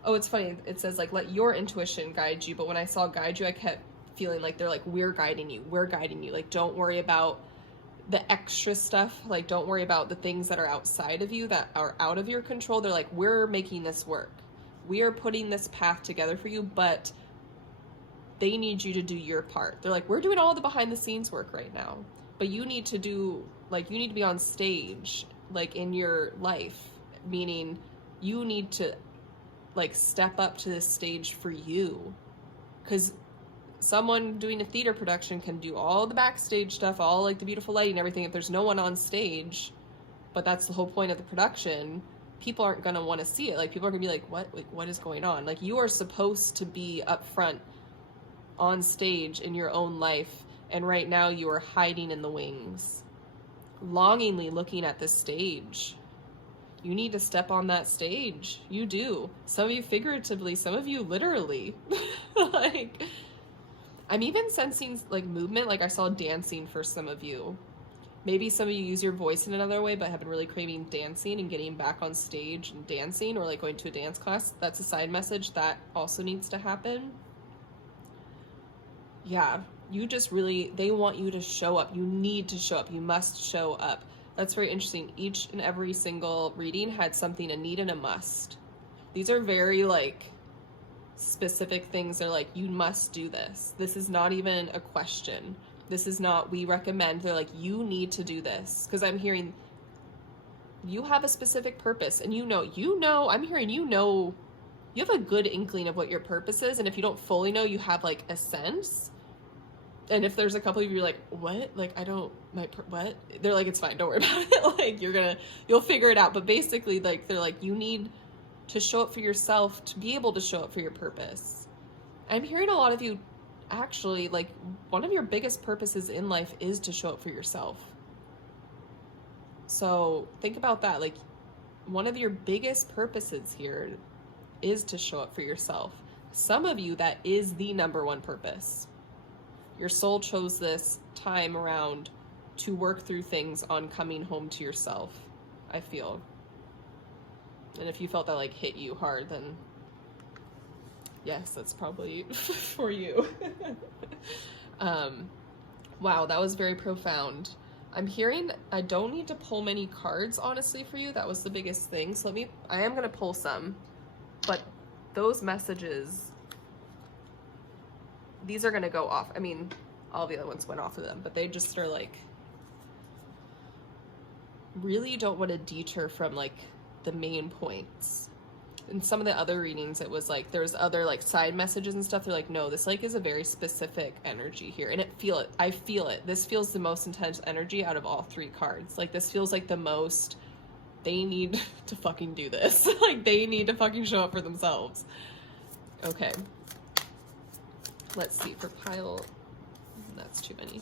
Oh, it's funny. It says, like, let your intuition guide you. But when I saw guide you, I kept feeling like they're like, we're guiding you. We're guiding you. Like, don't worry about the extra stuff. Like, don't worry about the things that are outside of you, that are out of your control. They're like, we're making this work. We are putting this path together for you, but they need you to do your part. They're like, we're doing all the behind the scenes work right now, but you need to do, like, you need to be on stage, like, in your life, meaning you need to, like, step up to this stage for you. Because someone doing a theater production can do all the backstage stuff, all, like, the beautiful lighting and everything. If there's no one on stage, but that's the whole point of the production, people aren't going to want to see it. Like, people are going to be like, what? Like, what is going on? Like, you are supposed to be up front on stage in your own life, and right now you are hiding in the wings, longingly looking at this stage. You need to step on that stage. You do. Some of you figuratively, some of you literally. Like, I'm even sensing, like, movement. Like, I saw dancing for some of you. Maybe some of you use your voice in another way, but have been really craving dancing and getting back on stage and dancing, or, like, going to a dance class. That's a side message that also needs to happen. Yeah, you just really, they want you to show up. You need to show up. You must show up. That's very interesting. Each and every single reading had something, a need and a must. These are very, like, specific things. They're like, you must do this. This is not even a question. This is not, we recommend. They're like, you need to do this. Because I'm hearing you have a specific purpose, and you know, I'm hearing, you have a good inkling of what your purpose is. And if you don't fully know, you have, like, a sense. And if there's a couple of you, you're like, what? Like, I don't, what? They're like, it's fine, don't worry about it. Like, you'll figure it out. But basically, like, they're like, you need to show up for yourself to be able to show up for your purpose. I'm hearing a lot of you, actually, like, one of your biggest purposes in life is to show up for yourself. So think about that. Like, one of your biggest purposes here is to show up for yourself. Some of you, that is the number one purpose. Your soul chose this time around to work through things on coming home to yourself, I feel. And if you felt that, like, hit you hard, then yes, that's probably for you. Wow, that was very profound. I'm hearing I don't need to pull many cards, honestly, for you. That was the biggest thing. So I am going to pull some, but those messages, these are going to go off. I mean, all the other ones went off of them, but they just are like, really don't want to deter from, like, the main points. In some of the other readings, it was like, there's other, like, side messages and stuff. They're like, no, this, like, is a very specific energy here. And I feel it. This feels the most intense energy out of all 3 cards. Like, this feels like the most, they need to fucking do this. Like, they need to fucking show up for themselves. Okay. Let's see, for pile, that's too many.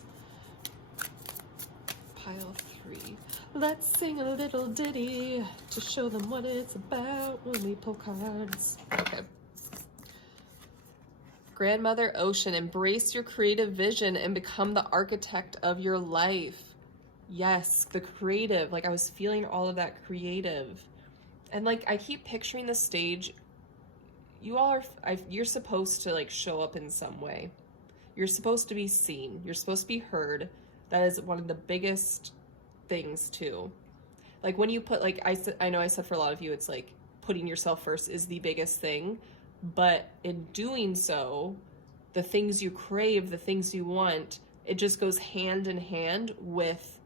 Pile 3. Let's sing a little ditty to show them what it's about when we pull cards. Okay. Grandmother Ocean, embrace your creative vision and become the architect of your life. Yes, the creative. Like, I was feeling all of that creative. And, like, I keep picturing the stage you all are, you're supposed to like show up in some way. You're supposed to be seen. You're supposed to be heard. That is one of the biggest things too. Like when you put, like I know I said for a lot of you, it's like putting yourself first is the biggest thing. But in doing so, the things you crave, the things you want, it just goes hand in hand with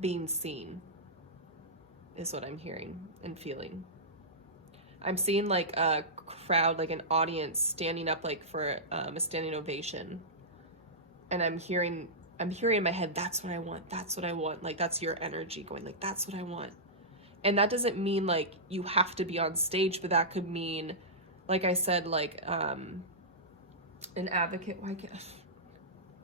being seen, is what I'm hearing and feeling. I'm seeing like a crowd, like an audience standing up like for a standing ovation. And I'm hearing in my head, that's what I want. That's what I want. Like that's your energy going like, that's what I want. And that doesn't mean like you have to be on stage, but that could mean, like I said, like an advocate. Why can't,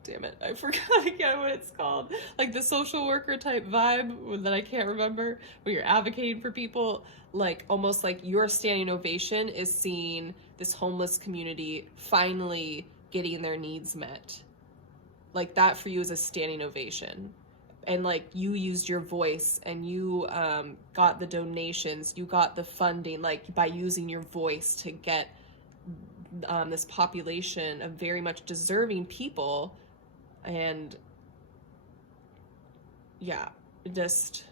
damn it, I forgot again what it's called. Like the social worker type vibe that I can't remember, where you're advocating for people. Like almost like your standing ovation is seeing this homeless community finally getting their needs met. Like that for you is a standing ovation. And like you used your voice and you got the donations, you got the funding, like by using your voice to get this population of very much deserving people. And yeah, just,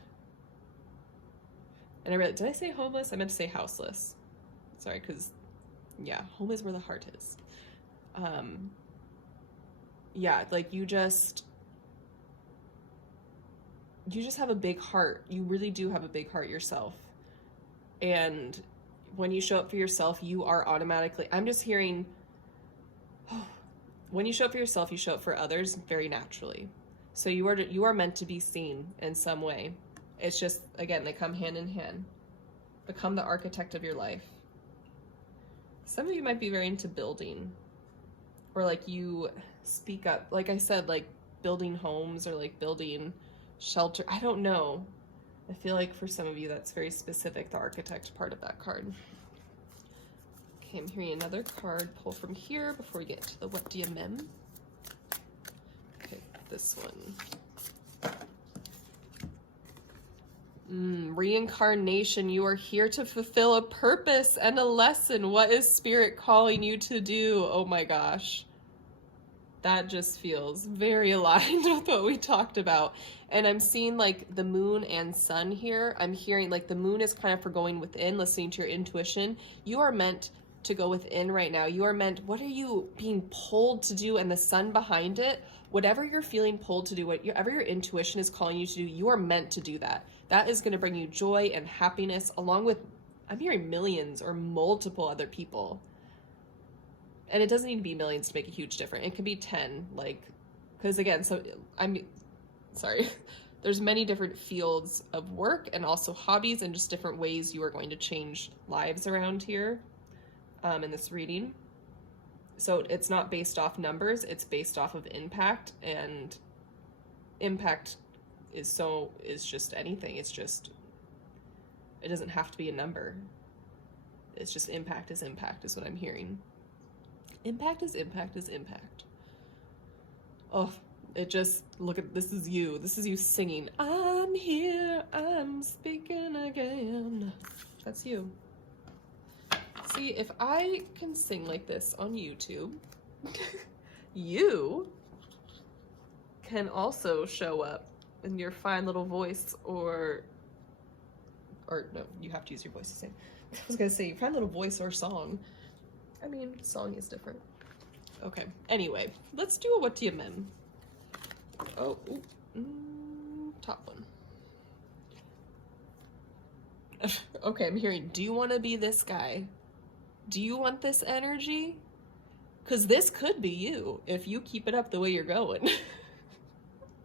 and I read, did I say homeless? I meant to say houseless. Sorry, because yeah, home is where the heart is. Yeah, like you just have a big heart. You really do have a big heart yourself. And when you show up for yourself, you are automatically, I'm just hearing, when you show up for yourself, you show up for others very naturally. So you are meant to be seen in some way. It's just, again, they come hand in hand. Become the architect of your life. Some of you might be very into building, or like you speak up, like I said, like building homes or like building shelter. I don't know. I feel like for some of you that's very specific, the architect part of that card. Okay, I'm hearing another card pull from here before we get to the what do you mem. Okay, this one. Reincarnation. You are here to fulfill a purpose and a lesson. What is Spirit calling you to do? Oh my gosh. That just feels very aligned with what we talked about. And I'm seeing like the moon and sun here. I'm hearing like the moon is kind of for going within, listening to your intuition. You are meant to go within right now. You are meant, what are you being pulled to do? And the sun behind it, whatever you're feeling pulled to do, whatever your intuition is calling you to do, you are meant to do that. That is going to bring you joy and happiness, along with, I'm hearing millions or multiple other people. And it doesn't need to be millions to make a huge difference. It could be 10, like, because again, so there's many different fields of work and also hobbies and just different ways you are going to change lives around here in this reading. So it's not based off numbers, it's based off of impact, and impact is just anything. It's just, it doesn't have to be a number. It's just impact is what I'm hearing. Impact is impact. Oh, it just, look at, this is you singing, I'm here, I'm speaking again. That's you. See, if I can sing like this on YouTube, you can also show up in your fine little voice, or no, you have to use your voice to sing. I was gonna say, fine little voice or song. I mean, song is different. Okay, anyway, let's do a what do you mem. Oh, top one. Okay, I'm hearing, do you want to be this guy? Do you want this energy? Because this could be you if you keep it up the way you're going.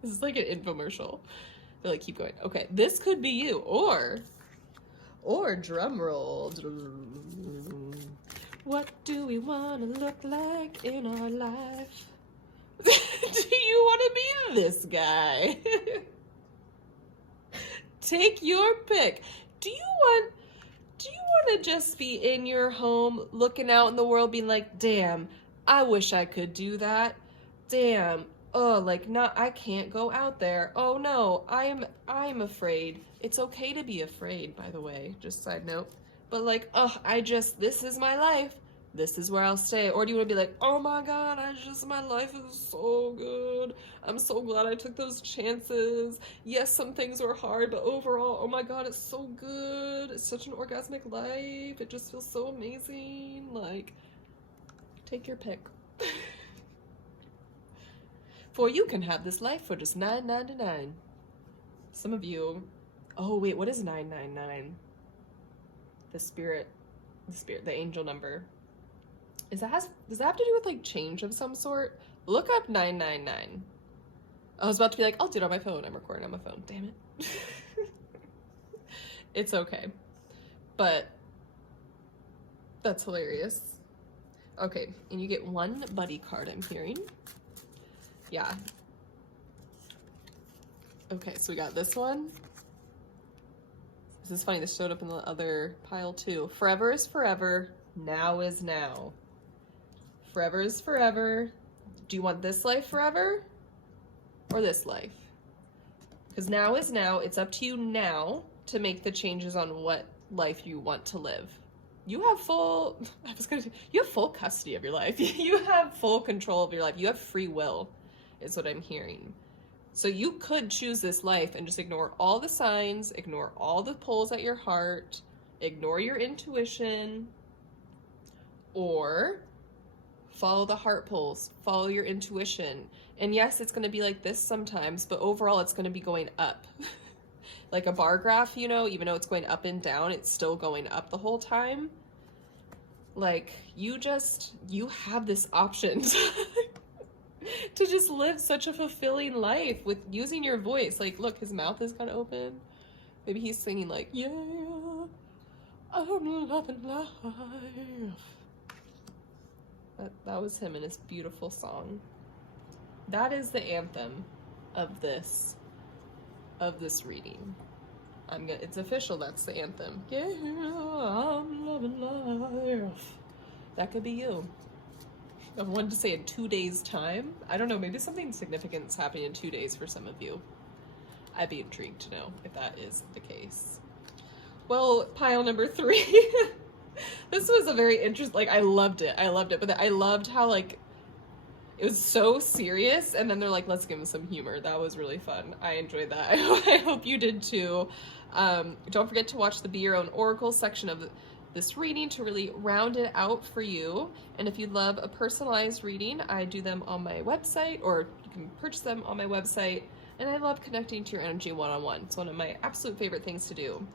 This is like an infomercial. I feel like keep going. Okay, this could be you, or drum roll. What do we want to look like in our life? Do you want to be this guy? Take your pick. Do you want to just be in your home looking out in the world being like, damn, I wish I could do that. Damn, oh, like, not, I can't go out there. Oh no, I'm afraid. It's okay to be afraid, by the way, just side note. but like, oh, this is my life. This is where I'll stay. Or do you want to be like, oh my God, my life is so good. I'm so glad I took those chances. Yes, some things were hard, but overall, oh my God, it's so good. It's such an orgasmic life. It just feels so amazing. Like, take your pick. For you can have this life for just $9.99. Some of you, oh wait, what is 999? The angel number. Does that have to do with like change of some sort? Look up 999. I was about to be like, I'll do it on my phone. I'm recording on my phone. Damn it. It's okay. But that's hilarious. Okay, and you get one buddy card, I'm hearing. Yeah. Okay, so we got this one. This is funny, this showed up in the other pile too. Forever is forever, now is now. Forever is forever. Do you want this life forever or this life? Because now is now. It's up to you now to make the changes on what life you want to live. You have full custody of your life. You have full control of your life. You have free will, is what I'm hearing. So you could choose this life and just ignore all the signs, ignore all the pulls at your heart, ignore your intuition, or follow the heart pulls, follow your intuition. And yes, it's going to be like this sometimes, but overall it's going to be going up. Like a bar graph, you know, even though it's going up and down, it's still going up the whole time. Like, you have this option to just live such a fulfilling life with using your voice. Like, look, his mouth is kind of open. Maybe he's singing like, yeah, I'm loving life. That was him in his beautiful song. That is the anthem of this reading. It's official, that's the anthem. Yeah, I'm loving life. That could be you. I wanted to say in 2 days' time. I don't know, maybe something significant is happening in 2 days for some of you. I'd be intrigued to know if that is the case. Well, pile number 3. This was a very interesting, like, I loved it, but I loved how, like, it was so serious, and then they're like, let's give him some humor. That was really fun. I enjoyed that. I hope you did too. Don't forget to watch the Be Your Own Oracle section of this reading to really round it out for you. And if you love a personalized reading, I do them on my website, or you can purchase them on my website. And I love connecting to your energy one-on-one. It's one of my absolute favorite things to do.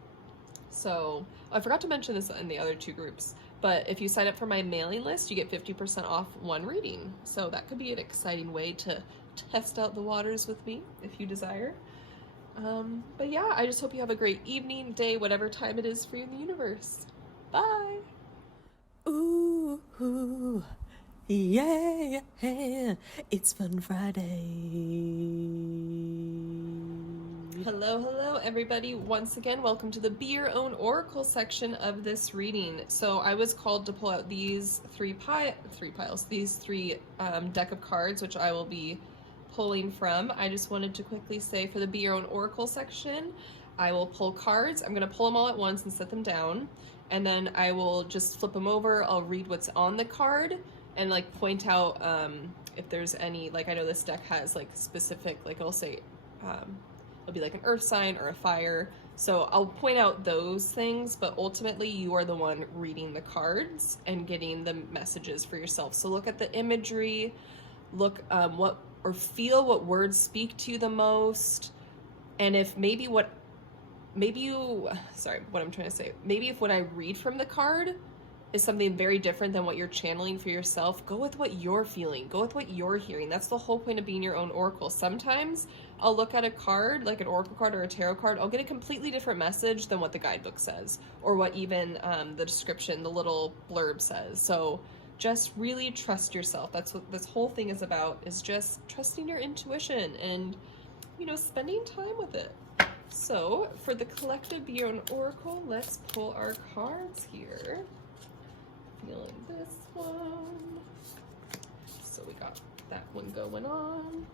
So I forgot to mention this in the other 2 groups, but if you sign up for my mailing list, you get 50% off one reading. So that could be an exciting way to test out the waters with me if you desire. But yeah, I just hope you have a great evening, day, whatever time it is for you in the universe. Bye. Ooh, ooh, yeah, yeah, it's Fun Friday. Hello, everybody. Once again, welcome to the Be Your Own Oracle section of this reading. So I was called to pull out these three deck of cards, which I will be pulling from. I just wanted to quickly say for the Be Your Own Oracle section, I will pull cards. I'm going to pull them all at once and set them down. And then I will just flip them over. I'll read what's on the card and like point out if there's any, like I know this deck has like specific, like I'll say, it'll be like an earth sign or a fire. So I'll point out those things, but ultimately you are the one reading the cards and getting the messages for yourself. So look at the imagery, look feel what words speak to you the most. And if maybe what I'm trying to say, maybe if what I read from the card is something very different than what you're channeling for yourself, go with what you're feeling, go with what you're hearing. That's the whole point of being your own oracle. Sometimes I'll look at a card, like an oracle card or a tarot card, I'll get a completely different message than what the guidebook says, or what even the description, the little blurb says. So just really trust yourself. That's what this whole thing is about, is just trusting your intuition and, you know, spending time with it. So for the collective Be Your Own Oracle, let's pull our cards here. Feeling this one. So we got that one going on.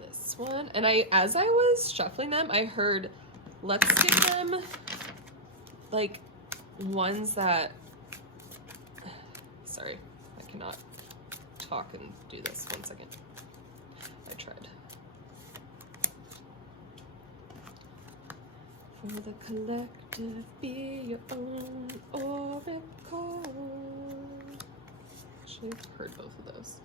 This one. And as I was shuffling them, I heard, let's like ones that, sorry, I cannot talk and do this. 1 second. I tried. For the collective, be your own oracle. Actually, I've heard both of those.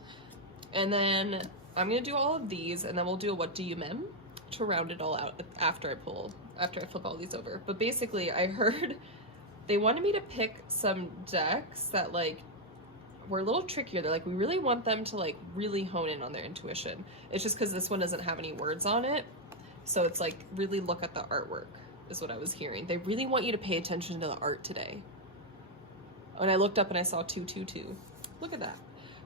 And then I'm gonna do all of these, and then we'll do a what do you mem to round it all out after I flip all these over. But basically, I heard they wanted me to pick some decks that like were a little trickier. They're like, we really want them to like really hone in on their intuition. It's just because this one doesn't have any words on it, so it's like really look at the artwork is what I was hearing. They really want you to pay attention to the art today. And I looked up and I saw 222. Look at that.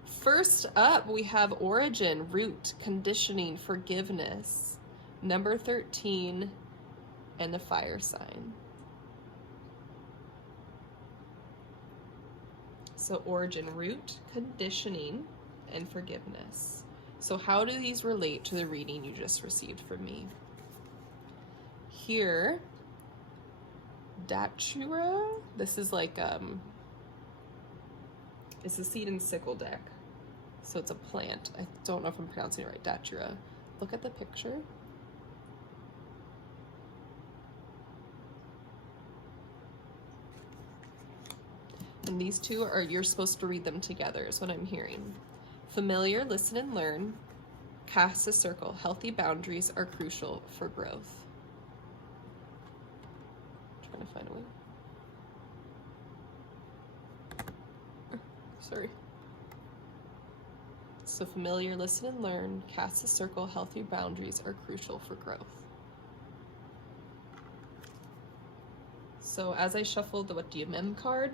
First up, we have origin, root, conditioning, forgiveness, number 13, and the fire sign. So origin, root, conditioning, and forgiveness. So how do these relate to the reading you just received from me? Here, Datura, this is like, it's a seed and sickle deck. So it's a plant. I don't know if I'm pronouncing it right, Datura. Look at the picture. And these two are, you're supposed to read them together is what I'm hearing. Familiar, listen and learn. Cast a circle. Healthy boundaries are crucial for growth. I'm trying to find a way. Sorry. So familiar, listen and learn. Cast a circle. Healthy boundaries are crucial for growth. So as I shuffled the what do you mem card,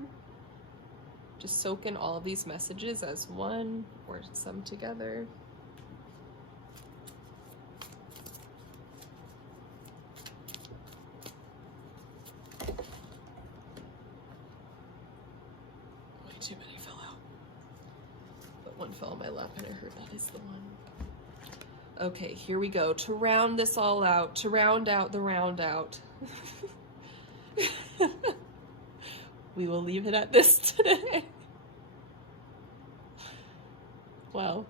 just soak in all of these messages as one or some together. Way too many fell out. But one fell on my lap and I heard that is the one. Okay, here we go. To round this all out, to round out the round out. We will leave it at this today. Wow.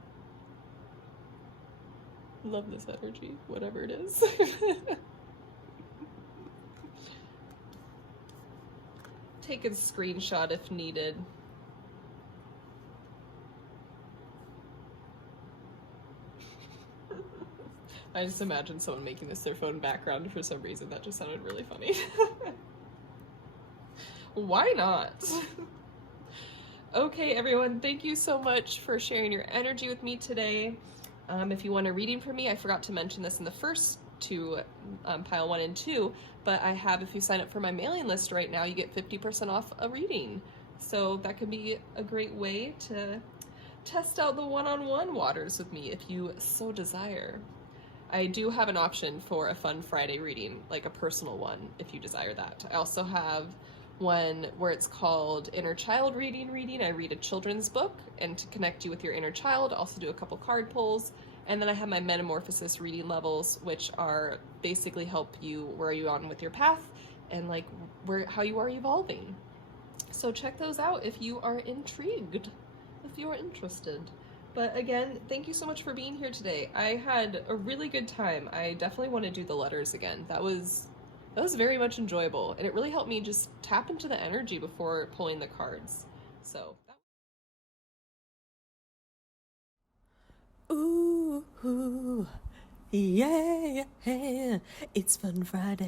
Love this energy, whatever it is. Take a screenshot if needed. I just imagine someone making this their phone background for some reason. That just sounded really funny. Why not? Okay, everyone, thank you so much for sharing your energy with me today. If you want a reading from me, I forgot to mention this in the first two, pile 1 and 2, but I have, if you sign up for my mailing list right now, you get 50% off a reading. So that could be a great way to test out the one-on-one waters with me if you so desire. I do have an option for a fun Friday reading, like a personal one, if you desire that. I also have one where it's called Inner Child Reading. I read a children's book, and to connect you with your inner child, I also do a couple card pulls. And then I have my Metamorphosis reading levels, which are basically help you where are you on with your path and like how you are evolving. So check those out if you are intrigued, if you are interested. But again, thank you so much for being here today. I had a really good time. I definitely want to do the letters again. That was very much enjoyable, and it really helped me just tap into the energy before pulling the cards. So Ooh, ooh, yeah, yeah, it's Fun Friday.